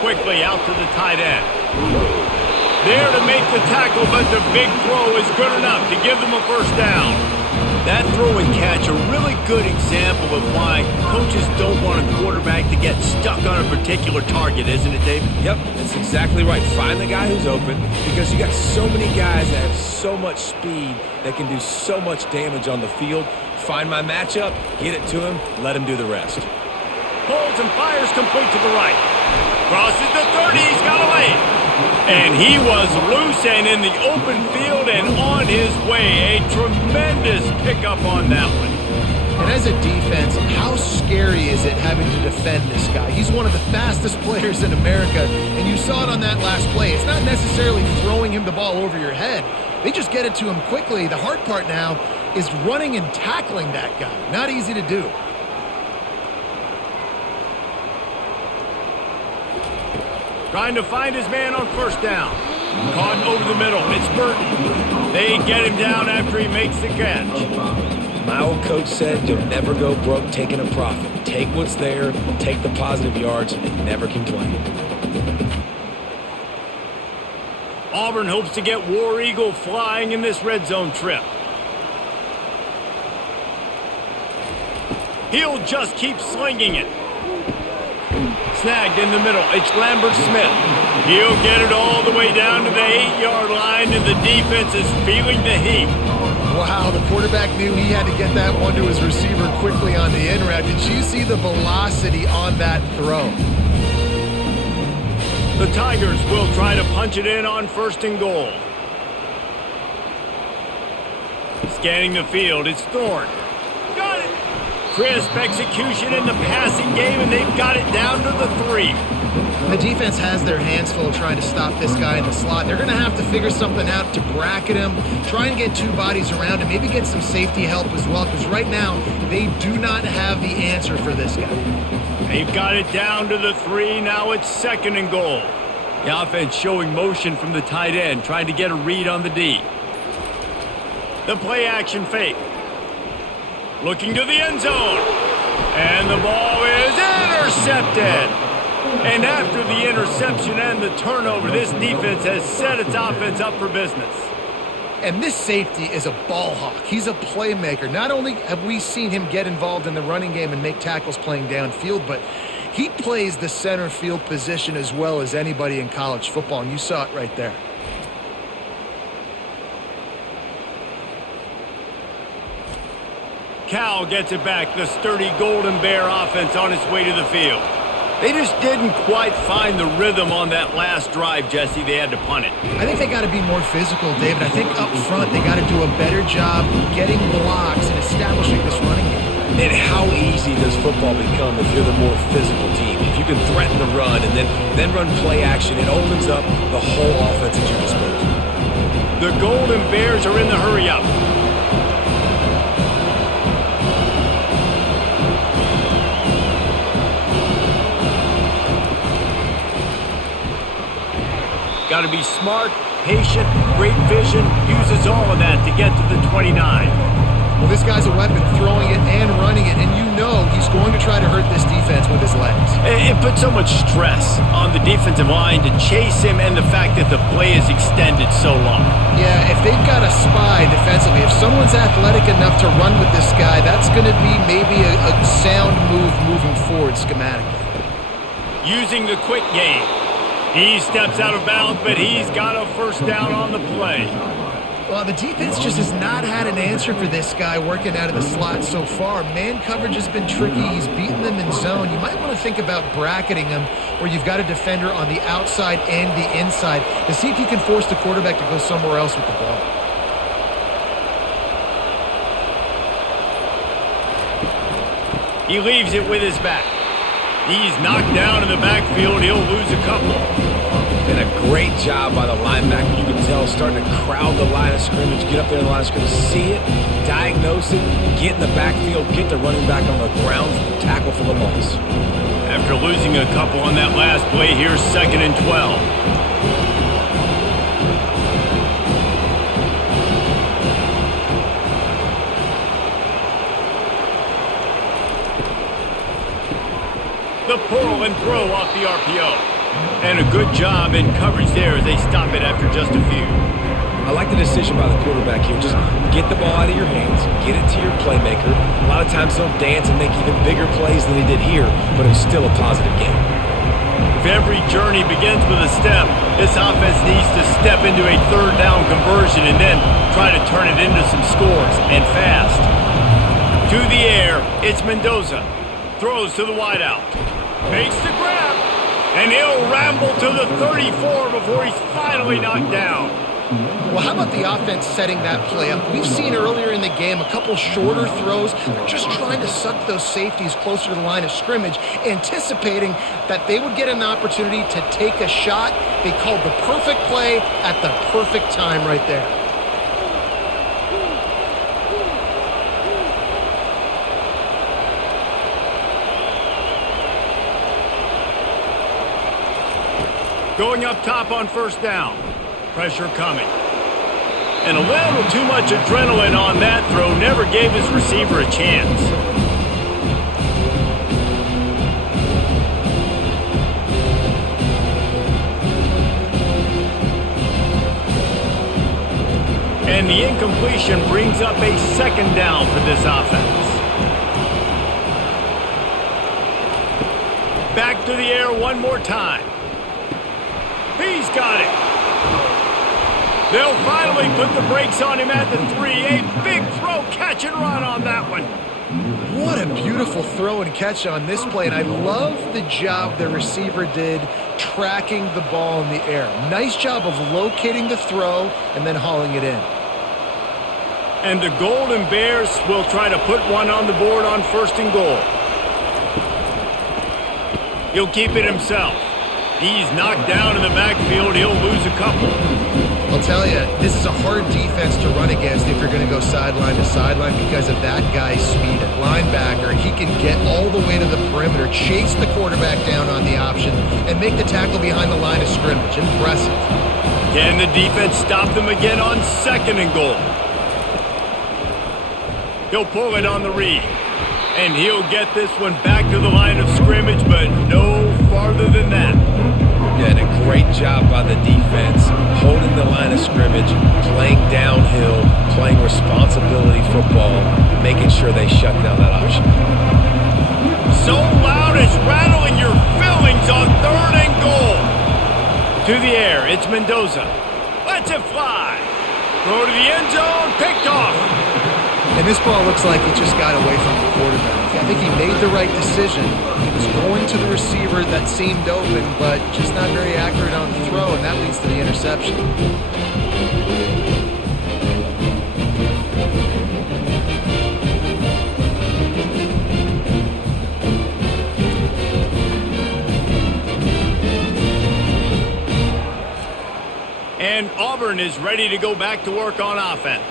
Quickly out to the tight end. There to make the tackle, but the big throw is good enough to give them a first down. That throw and catch, a really good example of why coaches don't want a quarterback to get stuck on a particular target, isn't it, David? Yep, that's exactly right. Find the guy who's open because you got so many guys that have so much speed that can do so much damage on the field. Find my matchup, get it to him, let him do the rest. Pulls and fires complete to the right. Crosses the 30, he's got away. And he was loose and in the open field and on his way. A tremendous pickup on that one. And as a defense, how scary is it having to defend this guy? He's one of the fastest players in America, and you saw it on that last play. It's not necessarily throwing him the ball over your head. They just get it to him quickly. The hard part now is running and tackling that guy. Not easy to do. Trying to find his man on first down. Caught over the middle. It's Burton. They get him down after he makes the catch. My old coach said you'll never go broke taking a profit. Take what's there, take the positive yards, and never complain. Auburn hopes to get War Eagle flying in this red zone trip. He'll just keep slinging it. Snagged in the middle. It's Lambert Smith. He'll get it all the way down to the 8-yard line, and the defense is feeling the heat. Wow, the quarterback knew he had to get that one to his receiver quickly on the in route. Did you see the velocity on that throw? The Tigers will try to punch it in on first and goal. Scanning the field, it's Thorne. Got it! Crisp execution in the passing game, and they've got it down to the 3. The defense has their hands full trying to stop this guy in the slot. They're going to have to figure something out to bracket him, try and get 2 bodies around him, maybe get some safety help as well, because right now they do not have the answer for this guy. They've got it down to the 3. Now it's second and goal. The offense showing motion from the tight end, trying to get a read on the D. The play action fake. Looking to the end zone. And the ball is intercepted. And after the interception and the turnover, this defense has set its offense up for business. And this safety is a ball hawk. He's a playmaker. Not only have we seen him get involved in the running game and make tackles playing downfield, but he plays the center field position as well as anybody in college football, and you saw it right there. Cal gets it back, the sturdy Golden Bear offense on its way to the field. They just didn't quite find the rhythm on that last drive, Jesse. They had to punt it. I think they got to be more physical, David. I think up front they got to do a better job getting blocks and establishing this running game. And how easy does football become if you're the more physical team? If you can threaten the run and then run play action, it opens up the whole offense at your disposal. The Golden Bears are in the hurry-up. Got to be smart, patient, great vision, uses all of that to get to the 29. Well, this guy's a weapon, throwing it and running it, and you know he's going to try to hurt this defense with his legs. It puts so much stress on the defensive line to chase him and the fact that the play is extended so long. Yeah, if they've got a spy defensively, if someone's athletic enough to run with this guy, that's going to be maybe a sound move moving forward schematically. Using the quick game. He steps out of bounds, but he's got a first down on the play. Well, the defense just has not had an answer for this guy working out of the slot so far. Man coverage has been tricky. He's beaten them in zone. You might want to think about bracketing him where you've got a defender on the outside and the inside to see if you can force the quarterback to go somewhere else with the ball. He leaves it with his back. He's knocked down in the backfield. He'll lose a couple. And a great job by the linebacker. You can tell starting to crowd the line of scrimmage, get up there in the line of scrimmage, see it, diagnose it, get in the backfield, get the running back on the ground for the tackle for the loss. After losing a couple on that last play, here's 2nd and 12. The pull and throw off the RPO. And a good job in coverage there as they stop it after just a few. I like the decision by the quarterback here. Just get the ball out of your hands, get it to your playmaker. A lot of times he'll dance and make even bigger plays than he did here, but it's still a positive game. If every journey begins with a step, this offense needs to step into a 3rd down conversion and then try to turn it into some scores, and fast. To the air, it's Mendoza. Throws to the wideout. Makes the grab. And he'll ramble to the 34 before he's finally knocked down. Well, how about the offense setting that play up? We've seen earlier in the game a couple shorter throws. They're just trying to suck those safeties closer to the line of scrimmage, anticipating that they would get an opportunity to take a shot. They called the perfect play at the perfect time right there. Going up top on 1st down. Pressure coming. And a little too much adrenaline on that throw never gave his receiver a chance. And the incompletion brings up a 2nd down for this offense. Back to the air one more time. He's got it. They'll finally put the brakes on him at the 3. A big throw, catch and run on that one. What a beautiful throw and catch on this play, and I love the job the receiver did tracking the ball in the air. Nice job of locating the throw and then hauling it in. And the Golden Bears will try to put one on the board on 1st and goal. He'll keep it himself. He's knocked down in the backfield. He'll lose a couple. I'll tell you, this is a hard defense to run against if you're going to go sideline to sideline because of that guy's speed at linebacker. He can get all the way to the perimeter, chase the quarterback down on the option, and make the tackle behind the line of scrimmage. Impressive. Can the defense stop them again on 2nd and goal? He'll pull it on the read. And he'll get this one back to the line of scrimmage, but no farther than that. Yeah, and a great job by the defense, holding the line of scrimmage, playing downhill, playing responsibility football, making sure they shut down that option. So loud it's rattling your fillings on 3rd and goal. To the air, it's Mendoza. Lets it fly. Throw to the end zone, picked off. And this ball looks like it just got away from the quarterback. I think he made the right decision. He was going to the receiver that seemed open, but just not very accurate on the throw, and that leads to the interception. And Auburn is ready to go back to work on offense.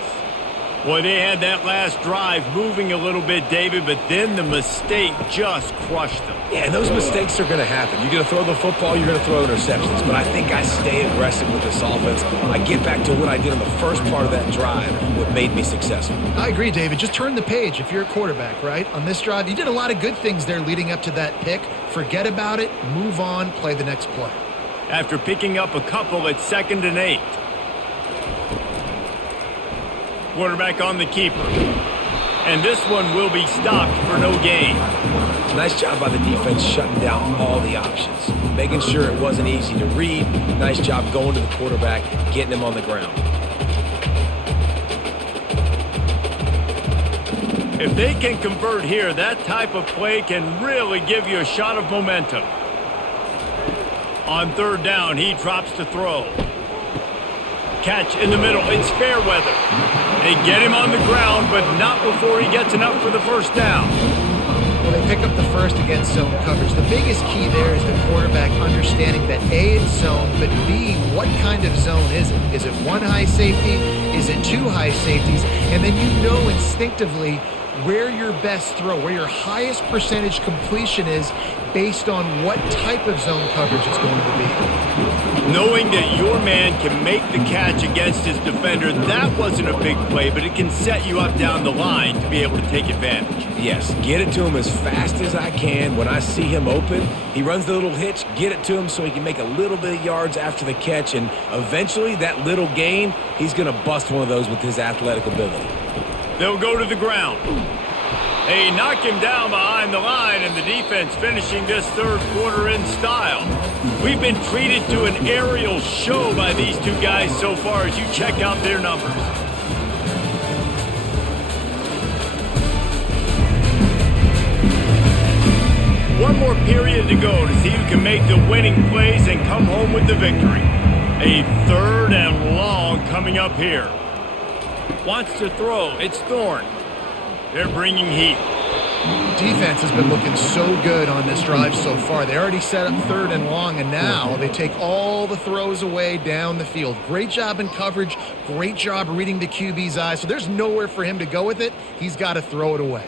Boy, they had that last drive moving a little bit, David, but then the mistake just crushed them. Yeah, and those mistakes are going to happen. You're going to throw the football, you're going to throw interceptions. But I think I stay aggressive with this offense. I get back to what I did on the first part of that drive, what made me successful. I agree, David. Just turn the page if you're a quarterback, right? On this drive, you did a lot of good things there leading up to that pick. Forget about it, move on, play the next play. After picking up a couple at 2nd and 8. Quarterback on the keeper. And this one will be stopped for no gain. Nice job by the defense shutting down all the options, making sure it wasn't easy to read. Nice job going to the quarterback, getting him on the ground. If they can convert here, that type of play can really give you a shot of momentum. On 3rd down, he drops to throw. Catch in the middle. It's fair weather. They get him on the ground, but not before he gets enough for the 1st down. Well, they pick up the first against zone coverage. The biggest key there is the quarterback understanding that A, it's zone, but B, what kind of zone is it? Is it one high safety? Is it two high safeties? And then you know instinctively where your best throw, where your highest percentage completion is based on what type of zone coverage it's going to be. Knowing that your man can make the catch against his defender, that wasn't a big play, but it can set you up down the line to be able to take advantage. Yes, get it to him as fast as I can. When I see him open, he runs the little hitch, get it to him so he can make a little bit of yards after the catch, and eventually that little gain, he's going to bust one of those with his athletic ability. They'll go to the ground. They knock him down behind the line, and the defense finishing this third quarter in style. We've been treated to an aerial show by these two guys so far as you check out their numbers. One more period to go to see who can make the winning plays and come home with the victory. A third and long coming up here. Wants to throw. It's Thorne. They're bringing heat. Defense has been looking so good on this drive so far. They already set up third and long, and now they take all the throws away down the field. Great job in coverage. Great job reading the QB's eyes. So there's nowhere for him to go with it. He's got to throw it away.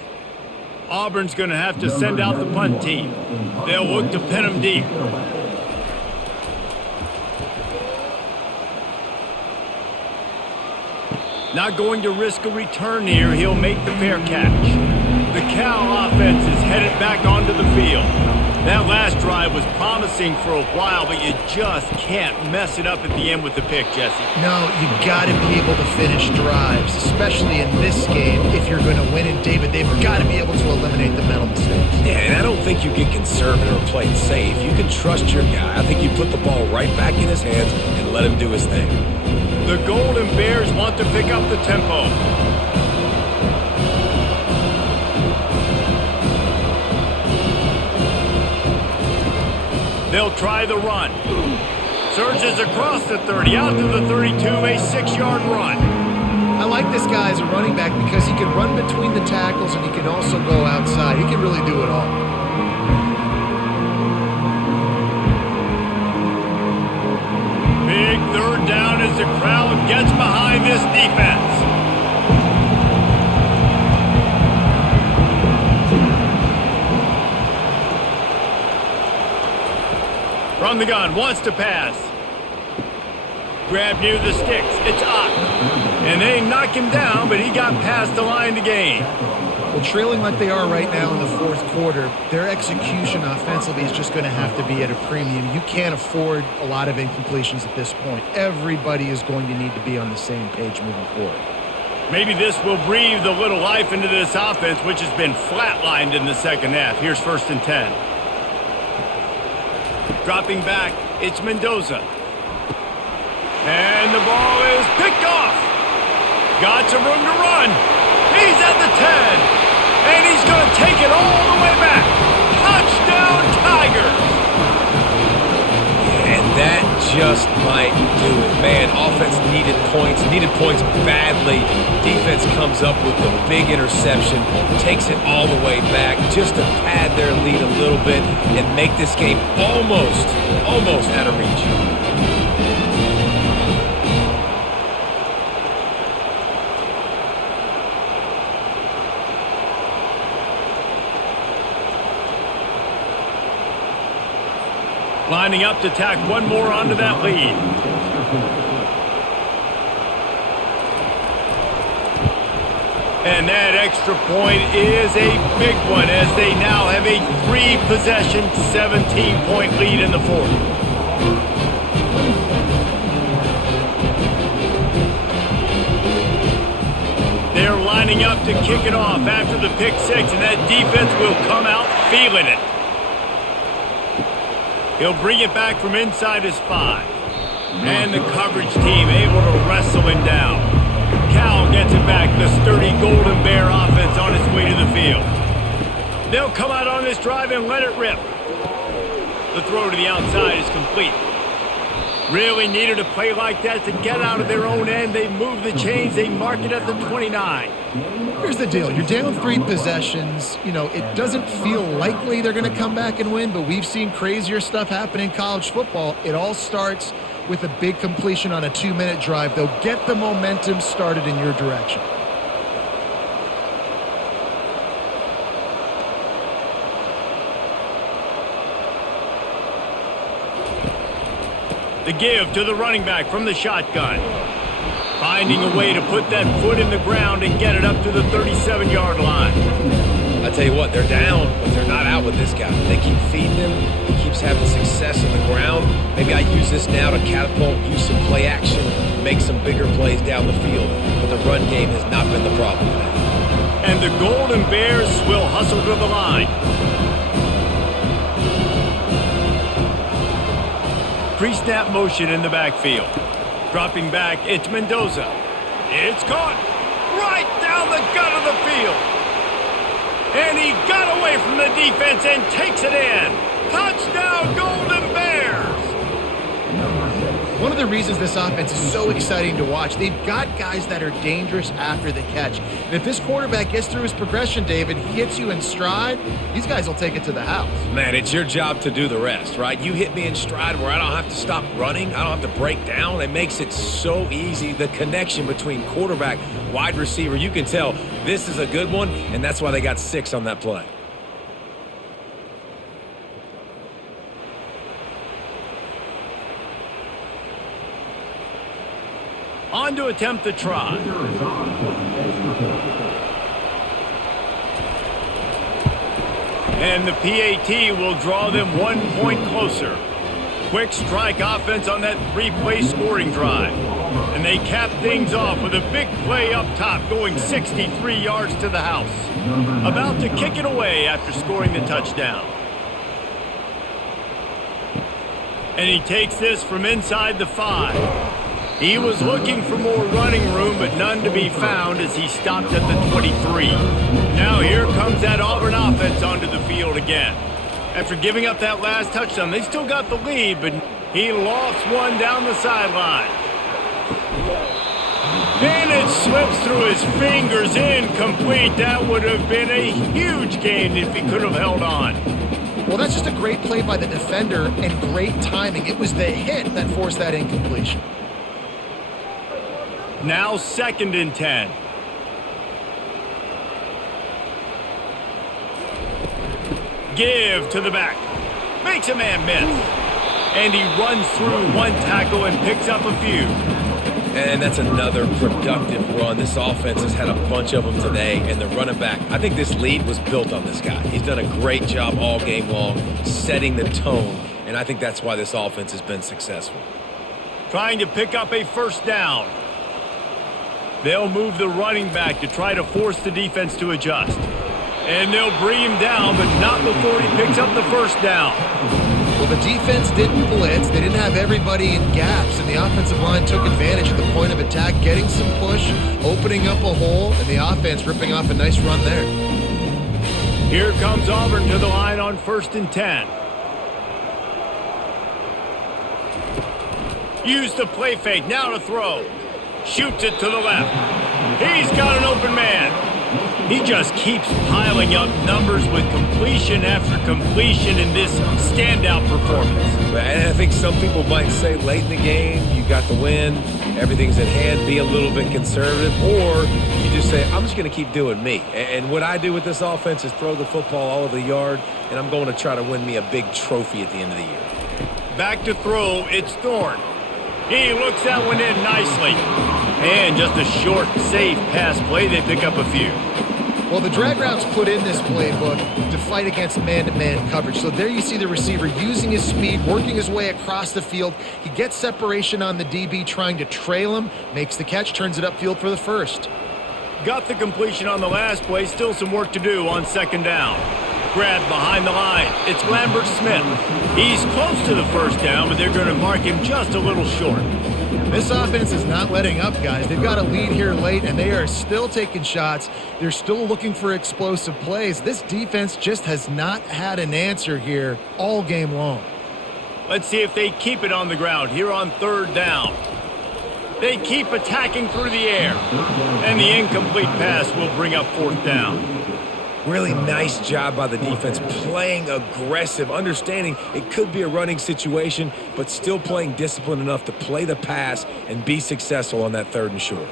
Auburn's going to have to send out the punt team. They'll look to pin him deep. Not going to risk a return here. He'll make the fair catch. The Cal offense is headed back onto the field. That last drive was promising for a while, but you just can't mess it up at the end with the pick, Jesse. No, you got to be able to finish drives, especially in this game. If you're going to win it, David, they've got to be able to eliminate the mental mistakes. Yeah, and I don't think you get conservative or play it safe. You can trust your guy. I think you put the ball right back in his hands and let him do his thing. The Golden Bears want to pick up the tempo. They'll try the run. Surges across the 30, out to the 32, a 6-yard run. I like this guy as a running back because he can run between the tackles and he can also go outside. He can really do it all. Big third down as the crowd gets behind this defense. From the gun, wants to pass. Grab near the sticks, it's Ott. And they knock him down, but he got past the line to gain. Well, trailing like they are right now in the fourth quarter, their execution offensively is just going to have to be at a premium. You can't afford a lot of incompletions at this point. Everybody is going to need to be on the same page moving forward. Maybe this will breathe a little life into this offense, which has been flatlined in the second half. Here's 1st and 10. Dropping back, it's Mendoza. And the ball is picked off. Got some room to run. He's at the 10. And he's going to take it all the way back. Touchdown, Tigers. And that just might do it. Man, offense needed points badly. Defense comes up with the big interception, takes it all the way back just to pad their lead a little bit and make this game almost out of reach. Lining up to tack one more onto that lead. And that extra point is a big one as they now have a 3-possession, 17-point lead in the fourth. They're lining up to kick it off after the pick six, and that defense will come out feeling it. He'll bring it back from inside his 5. And the coverage team able to wrestle him down. Cal gets it back. The sturdy Golden Bear offense on its way to the field. They'll come out on this drive and let it rip. The throw to the outside is complete. Really needed a play like that to get out of their own end. They move the chains. They mark it at the 29. Here's the deal. You're down 3 possessions. You know, it doesn't feel likely they're going to come back and win, but we've seen crazier stuff happen in college football. It all starts with a big completion on a 2-minute drive. They'll get the momentum started in your direction. The give to the running back from the shotgun. Finding a way to put that foot in the ground and get it up to the 37-yard line. I tell you what, they're down, but they're not out with this guy. They keep feeding him. He keeps having success on the ground. Maybe I use this now to catapult, use some play action, make some bigger plays down the field. But the run game has not been the problem today. And the Golden Bears will hustle to the line. Pre-snap motion in the backfield. Dropping back, it's Mendoza. It's caught right down the gut of the field. And he got away from the defense and takes it in. Touchdown, Golden Bears! One of the reasons this offense is so exciting to watch, they've got guys that are dangerous after the catch. And if this quarterback gets through his progression, David, he hits you in stride, these guys will take it to the house. Man, it's your job to do the rest, right? You hit me in stride where I don't have to stop running. I don't have to break down. It makes it so easy. The connection between quarterback, wide receiver, you can tell this is a good one, and that's why they got 6 on that play. On to attempt the try. And the PAT will draw them 1 point closer. Quick strike offense on that 3-play scoring drive. And they cap things off with a big play up top going 63 yards to the house. About to kick it away after scoring the touchdown. And he takes this from inside the 5. He was looking for more running room, but none to be found as he stopped at the 23. Now here comes that Auburn offense onto the field again. After giving up that last touchdown, they still got the lead, but he lofts one down the sideline. And it slips through his fingers, incomplete. That would have been a huge gain if he could have held on. Well, that's just a great play by the defender and great timing. It was the hit that forced that incompletion. Now 2nd and 10. Give to the back. Makes a man miss. And he runs through 1 tackle and picks up a few. And that's another productive run. This offense has had a bunch of them today, and the running back, I think this lead was built on this guy. He's done a great job all game long, setting the tone, and I think that's why this offense has been successful. Trying to pick up a first down. They'll move the running back to try to force the defense to adjust. And they'll bring him down, but not before he picks up the first down. Well, the defense didn't blitz. They didn't have everybody in gaps, and the offensive line took advantage of the point of attack, getting some push, opening up a hole, and the offense ripping off a nice run there. Here comes Auburn to the line on 1st and 10. Use the play fake, now to throw. Shoots it to the left. He's got an open man. He just keeps piling up numbers with completion after completion in this standout performance. And I think some people might say late in the game, you got the win, everything's at hand, be a little bit conservative, or you just say, I'm just going to keep doing me. And what I do with this offense is throw the football all over the yard, and I'm going to try to win me a big trophy at the end of the year. Back to throw, it's Thorne. He looks that one in nicely. And just a short, safe pass play, they pick up a few. Well, the drag routes put in this playbook to fight against man-to-man coverage. So there you see the receiver using his speed, working his way across the field. He gets separation on the DB trying to trail him, makes the catch, turns it upfield for the first. Got the completion on the last play, still some work to do on 2nd down. Grabbed behind the line, it's Lambert Smith. He's close to the first down, but they're going to mark him just a little short. This offense is not letting up, guys. They've got a lead here late, and they are still taking shots. They're still looking for explosive plays. This defense just has not had an answer here all game long. Let's see if they keep it on the ground here on third down. They keep attacking through the air. And the incomplete pass will bring up fourth down. Really nice job by the defense, playing aggressive, understanding it could be a running situation, but still playing disciplined enough to play the pass and be successful on that third and short.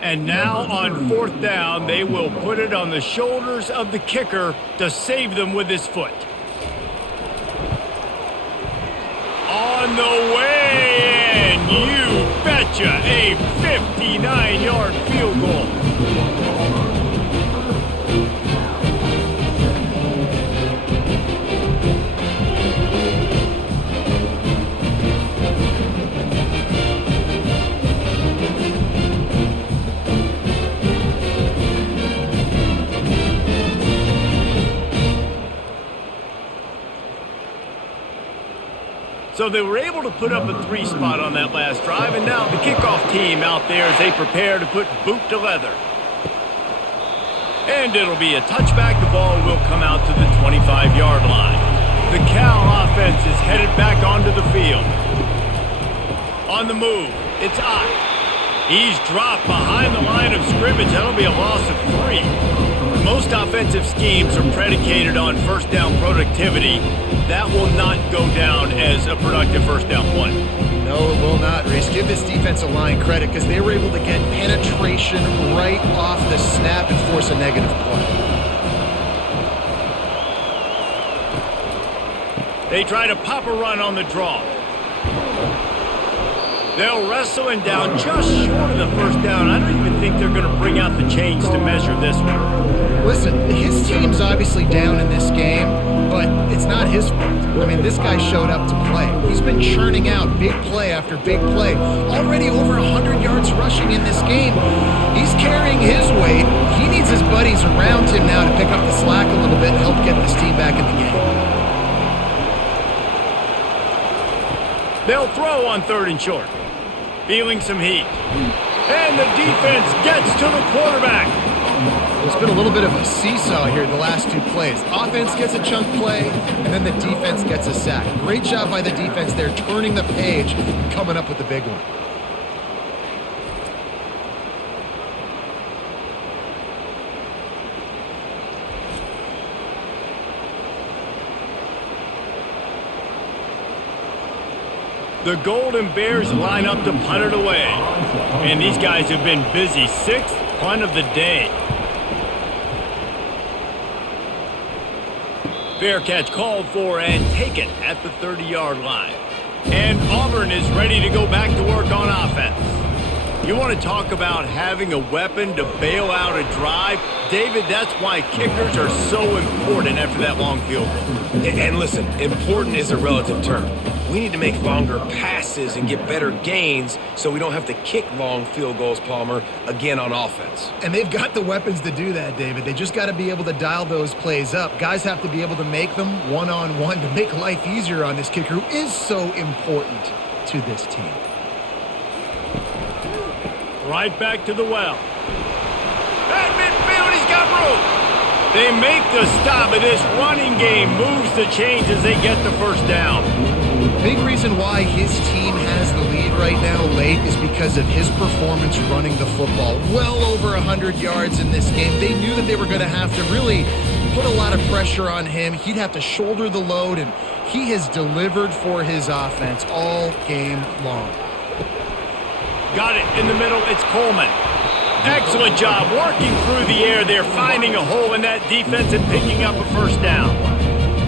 And now on fourth down, they will put it on the shoulders of the kicker to save them with his foot. On the way in, you betcha, a 59-yard field goal. So they were able to put up a 3 spot on that last drive, and now the kickoff team out there as they prepare to put boot to leather. And it'll be a touchback. The ball will come out to the 25-yard line. The Cal offense is headed back onto the field. On the move, it's Ott. He's dropped behind the line of scrimmage. That'll be a loss of 3. Most offensive schemes are predicated on first down productivity. That will not go down as a productive first down play. No, it will not, Reese. Give this defensive line credit because they were able to get penetration right off the snap and force a negative play. They try to pop a run on the draw. They'll wrestle him down just short of the first down. I don't even think they're going to bring out the chains to measure this one. Listen, his team's obviously down in this game, but it's not his fault. I mean, this guy showed up to play. He's been churning out big play after big play. Already over 100 yards rushing in this game. He's carrying his weight. He needs his buddies around him now to pick up the slack a little bit and help get this team back in the game. They'll throw on third and short. Feeling some heat. And the defense gets to the quarterback. There's been a little bit of a seesaw here the last 2 plays. Offense gets a chunk play, and then the defense gets a sack. Great job by the defense there, turning the page and coming up with the big one. The Golden Bears line up to punt it away. And these guys have been busy. 6th punt of the day. Fair catch called for and taken at the 30-yard line. And Auburn is ready to go back to work on offense. You want to talk about having a weapon to bail out a drive? David, that's why kickers are so important after that long field goal. And listen, important is a relative term. We need to make longer passes and get better gains so we don't have to kick long field goals, Palmer, again on offense. And they've got the weapons to do that, David. They just got to be able to dial those plays up. Guys have to be able to make them one-on-one to make life easier on this kicker who is so important to this team. Right back to the well. At midfield, he's got room. They make the stop, and this running game moves the chains as they get the first down. Big reason why his team has the lead right now late is because of his performance running the football. Well over 100 yards in this game. They knew that they were going to have to really put a lot of pressure on him. He'd have to shoulder the load, and he has delivered for his offense all game long. Got it in the middle. It's Coleman. Excellent job working through the air there, finding a hole in that defense and picking up a first down.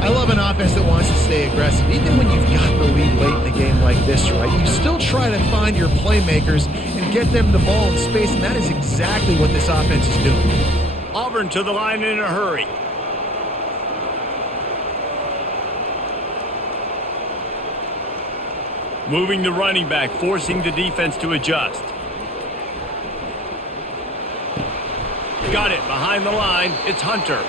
I love an offense that wants to stay aggressive. Even when you've got the lead late in the game like this, right, you still try to find your playmakers and get them the ball in space, and that is exactly what this offense is doing. Auburn to the line in a hurry. Moving the running back, forcing the defense to adjust. Got it behind the line. It's Hunter.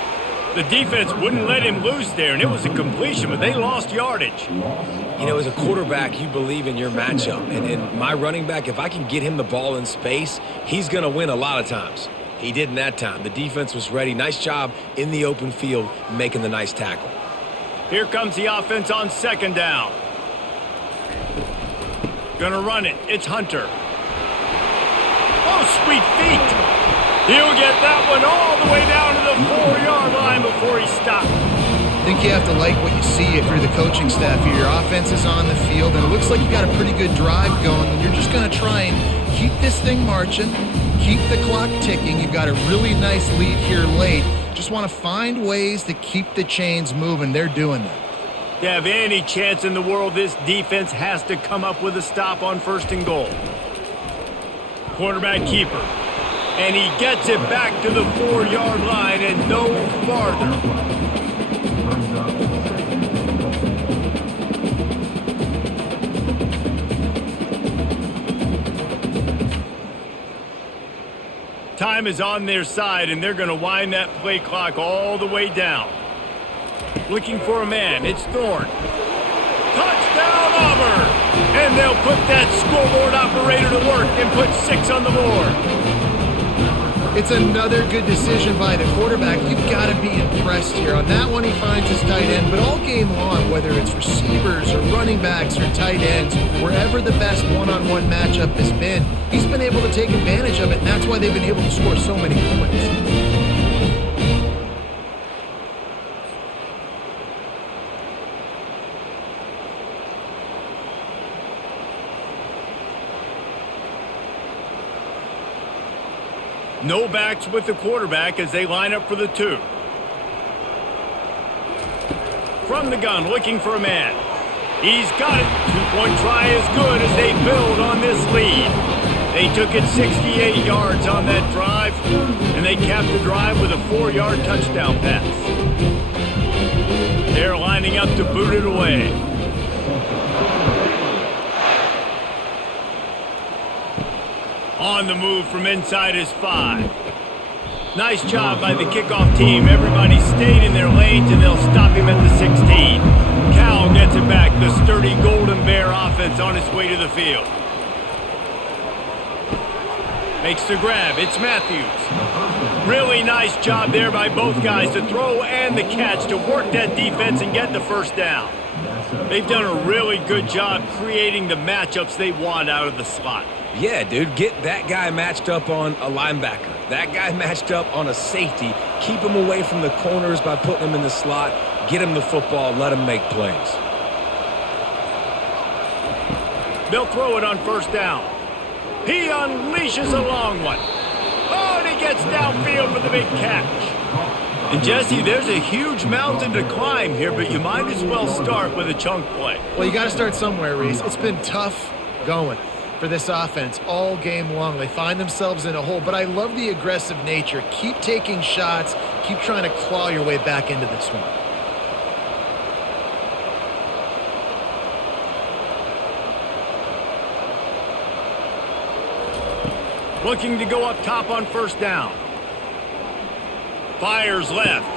The defense wouldn't let him loose there, and it was a completion, but they lost yardage. You know, as a quarterback, you believe in your matchup. And my running back, if I can get him the ball in space, he's going to win a lot of times. He didn't that time. The defense was ready. Nice job in the open field making the nice tackle. Here comes the offense on second down. Gonna run it. It's Hunter. Oh, sweet feet. He'll get that one all the way down to the 4-yard line before he stopped. I think you have to like what you see if you're the coaching staff here. Your offense is on the field, and it looks like you got a pretty good drive going. And you're just going to try and keep this thing marching, keep the clock ticking. You've got a really nice lead here late. Just want to find ways to keep the chains moving. They're doing that. To have any chance in the world, this defense has to come up with a stop on 1st and goal. Quarterback keeper. And he gets it back to the 4-yard line and no farther. Time is on their side, and they're going to wind that play clock all the way down. Looking for a man. It's Thorne. Touchdown, Auburn! And they'll put that scoreboard operator to work and put 6 on the board. It's another good decision by the quarterback. You've got to be impressed here. On that one, he finds his tight end, but all game long, whether it's receivers or running backs or tight ends, wherever the best one-on-one matchup has been, he's been able to take advantage of it, and that's why they've been able to score so many points. No backs with the quarterback as they line up for the 2. From the gun, looking for a man. He's got it. 2-point try is good as they build on this lead. They took it 68 yards on that drive, and they capped the drive with a 4-yard touchdown pass. They're lining up to boot it away. On the move from inside his 5. Nice job by the kickoff team. Everybody stayed in their lanes, and they'll stop him at the 16. Cal gets it back. The sturdy Golden Bear offense on its way to the field. Makes the grab. It's Matthews. Really nice job there by both guys to throw and the catch to work that defense and get the 1st down. They've done a really good job creating the matchups they want out of the slot. Yeah, dude, get that guy matched up on a linebacker. That guy matched up on a safety. Keep him away from the corners by putting him in the slot. Get him the football. Let him make plays. They'll throw it on 1st down. He unleashes a long one. Oh, and he gets downfield for the big catch. And, Jesse, there's a huge mountain to climb here, but you might as well start with a chunk play. Well, you got to start somewhere, Reese. It's been tough going for this offense all game long. They find themselves in a hole, but I love the aggressive nature. Keep taking shots. Keep trying to claw your way back into this one. Looking to go up top on 1st down. Fires left.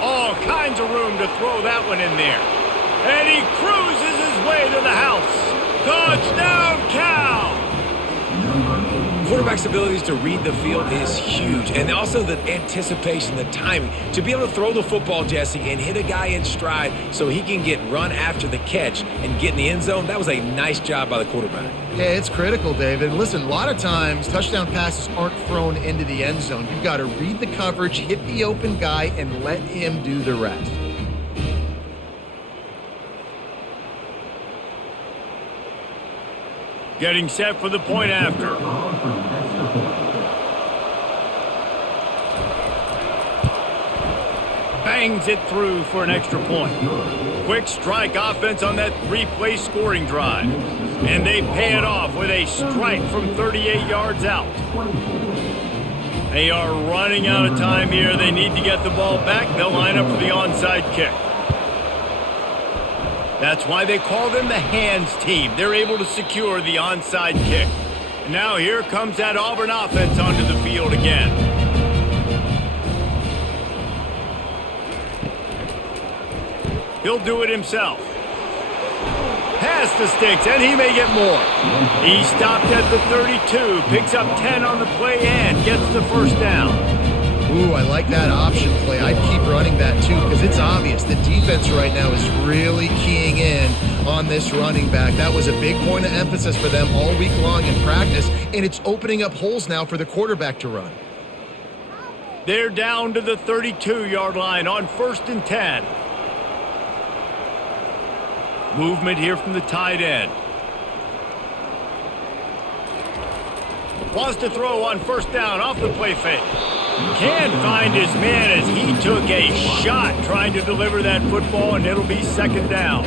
All kinds of room to throw that one in there. And he cruises his way to the house. Touchdown, Cal! Quarterback's abilities to read the field is huge, and also the anticipation, the timing. To be able to throw the football, Jesse, and hit a guy in stride so he can get run after the catch and get in the end zone, that was a nice job by the quarterback. Yeah, it's critical, David. Listen, a lot of times touchdown passes aren't thrown into the end zone. You've got to read the coverage, hit the open guy, and let him do the rest. Getting set for the point after. Bangs it through for an extra point. Quick strike offense on that 3-play scoring drive. And they pay it off with a strike from 38 yards out. They are running out of time here. They need to get the ball back. They'll line up for the onside kick. That's why they call them the hands team. They're able to secure the onside kick. And now here comes that Auburn offense onto the field again. He'll do it himself. Pass the sticks, and he may get more. He stopped at the 32, picks up 10 on the play and gets the 1st down. Ooh, I like that option play. I'd keep running that too because it's obvious the defense right now is really keying in on this running back. That was a big point of emphasis for them all week long in practice, and it's opening up holes now for the quarterback to run. They're down to the 32-yard line on 1st and 10. Movement here from the tight end. Wants to throw on 1st down off the play fake. Can't find his man as he took a shot trying to deliver that football, and it'll be 2nd down.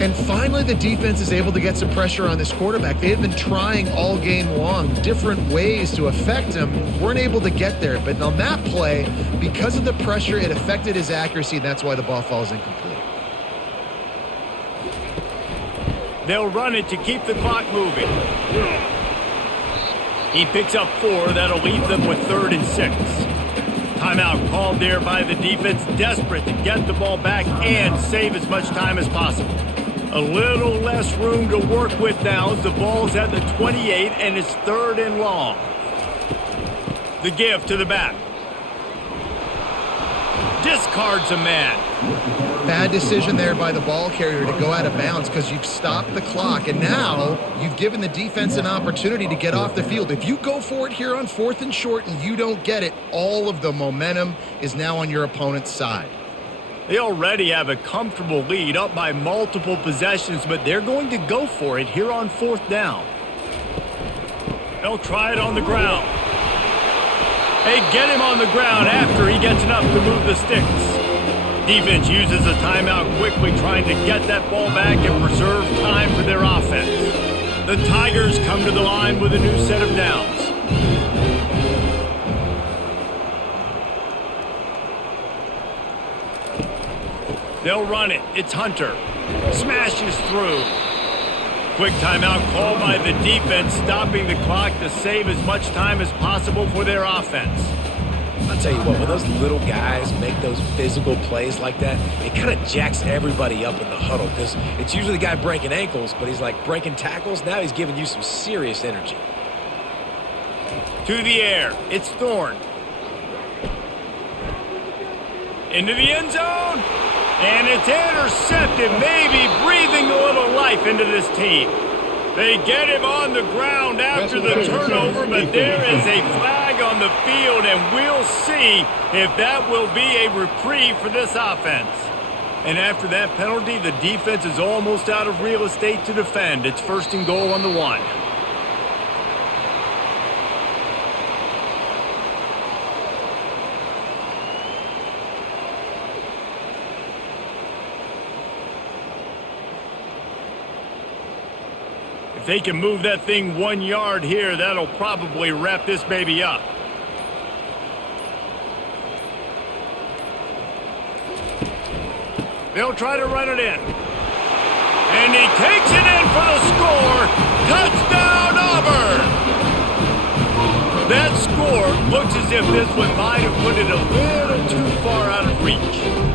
And finally, the defense is able to get some pressure on this quarterback. They had been trying all game long different ways to affect him. Weren't able to get there. But on that play, because of the pressure, it affected his accuracy, and that's why the ball falls incomplete. They'll run it to keep the clock moving. He picks up 4. That'll leave them with 3rd and 6. Timeout called there by the defense, desperate to get the ball back and save as much time as possible. A little less room to work with now as the ball's at the 28 and it's 3rd and long. The give to the back. Discards a man. Bad decision there by the ball carrier to go out of bounds because you've stopped the clock, and now you've given the defense an opportunity to get off the field. If you go for it here on 4th and short and you don't get it, all of the momentum is now on your opponent's side. They already have a comfortable lead up by multiple possessions, but they're going to go for it here on 4th down. They'll try it on the ground. They get him on the ground after he gets enough to move the sticks. Defense uses a timeout quickly, trying to get that ball back and preserve time for their offense. The Tigers come to the line with a new set of downs. They'll run it. It's Hunter. Smashes through. Quick timeout called by the defense, stopping the clock to save as much time as possible for their offense. I'll tell you what, when those little guys make those physical plays like that, it kind of jacks everybody up in the huddle because it's usually the guy breaking ankles, but he's like breaking tackles. Now he's giving you some serious energy. To the air. It's Thorne. Into the end zone. And it's intercepted, maybe breathing a little life into this team. They get him on the ground after the turnover, but there is a flag on the field, and we'll see if that will be a reprieve for this offense. And after that penalty, the defense is almost out of real estate to defend. It's 1st and goal on the 1. If they can move that thing 1 yard here, that'll probably wrap this baby up. They'll try to run it in. And he takes it in for the score. Touchdown, Auburn! That score looks as if this one might have put it a little too far out of reach.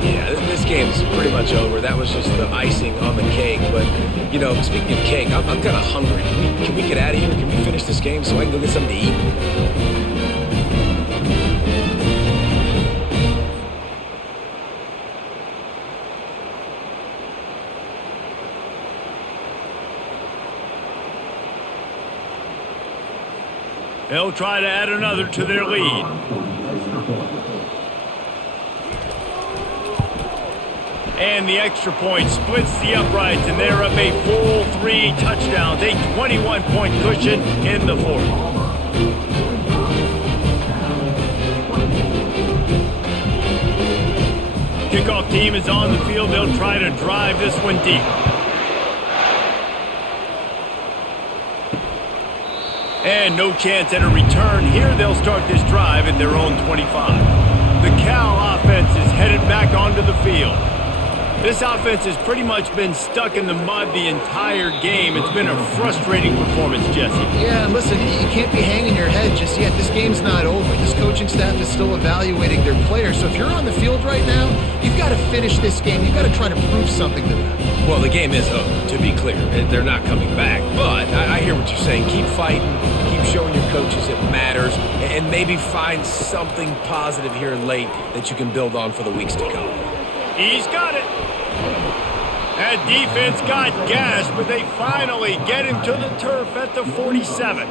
Yeah, this game's pretty much over. That was just the icing on the cake. But, you know, speaking of cake, I'm kind of hungry. Can we get out of here? Can we finish this game so I can go get something to eat? They'll try to add another to their lead. And the extra point splits the uprights, and they're up a full 3 touchdowns, a 21-point cushion in the 4th. Kickoff team is on the field. They'll try to drive this one deep. And no chance at a return. Here they'll start this drive at their own 25. The Cal offense is headed back onto the field. This offense has pretty much been stuck in the mud the entire game. It's been a frustrating performance, Jesse. Yeah, and listen, you can't be hanging your head just yet. This game's not over. This coaching staff is still evaluating their players. So if you're on the field right now, you've got to finish this game. You've got to try to prove something to them. Well, the game is over, to be clear. They're not coming back. But I hear what you're saying. Keep fighting. Keep showing your coaches it matters. And maybe find something positive here late that you can build on for the weeks to come. He's got it. That defense got gashed, but they finally get him to the turf at the 47.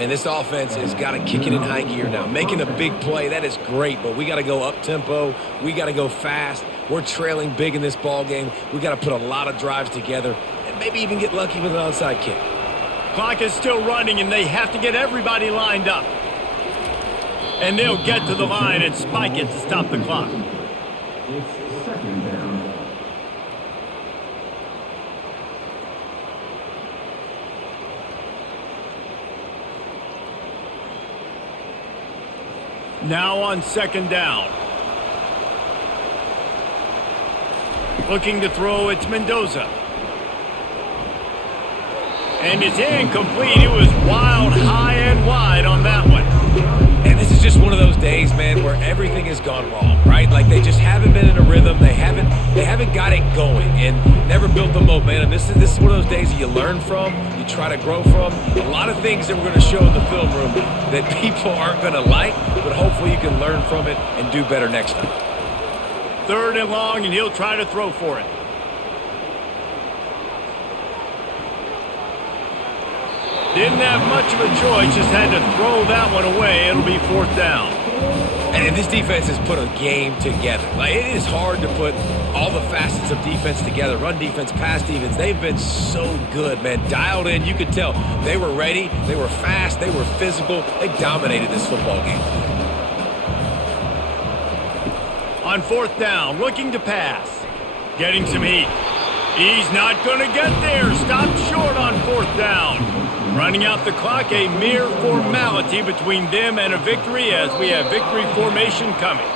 And this offense has got to kick it in high gear now. Making a big play, that is great, but we got to go up-tempo. We got to go fast. We're trailing big in this ball game. We got to put a lot of drives together and maybe even get lucky with an onside kick. Clock is still running, and they have to get everybody lined up. And they'll get to the line and spike it to stop the clock. It's second down. Now on second down. Looking to throw, it's Mendoza. And it's incomplete. It was wild, high and wide on that one. And this is just one of those days, man, where everything has gone wrong, right? Like they just haven't been in a rhythm. They haven't got it going and never built the momentum. This is one of those days that you learn from, you try to grow from. A lot of things that we're going to show in the film room that people aren't going to like, but hopefully you can learn from it and do better next time. Third and long, and he'll try to throw for it. Didn't have much of a choice, just had to throw that one away. It'll be fourth down. And this defense has put a game together. Like, it is hard to put all the facets of defense together. Run defense, pass defense. They've been so good, man. Dialed in. You could tell they were ready. They were fast. They were physical. They dominated this football game. On fourth down, looking to pass. Getting some heat. He's not going to get there. Stopped short on fourth down. Running out the clock, a mere formality between them and a victory as we have victory formation coming.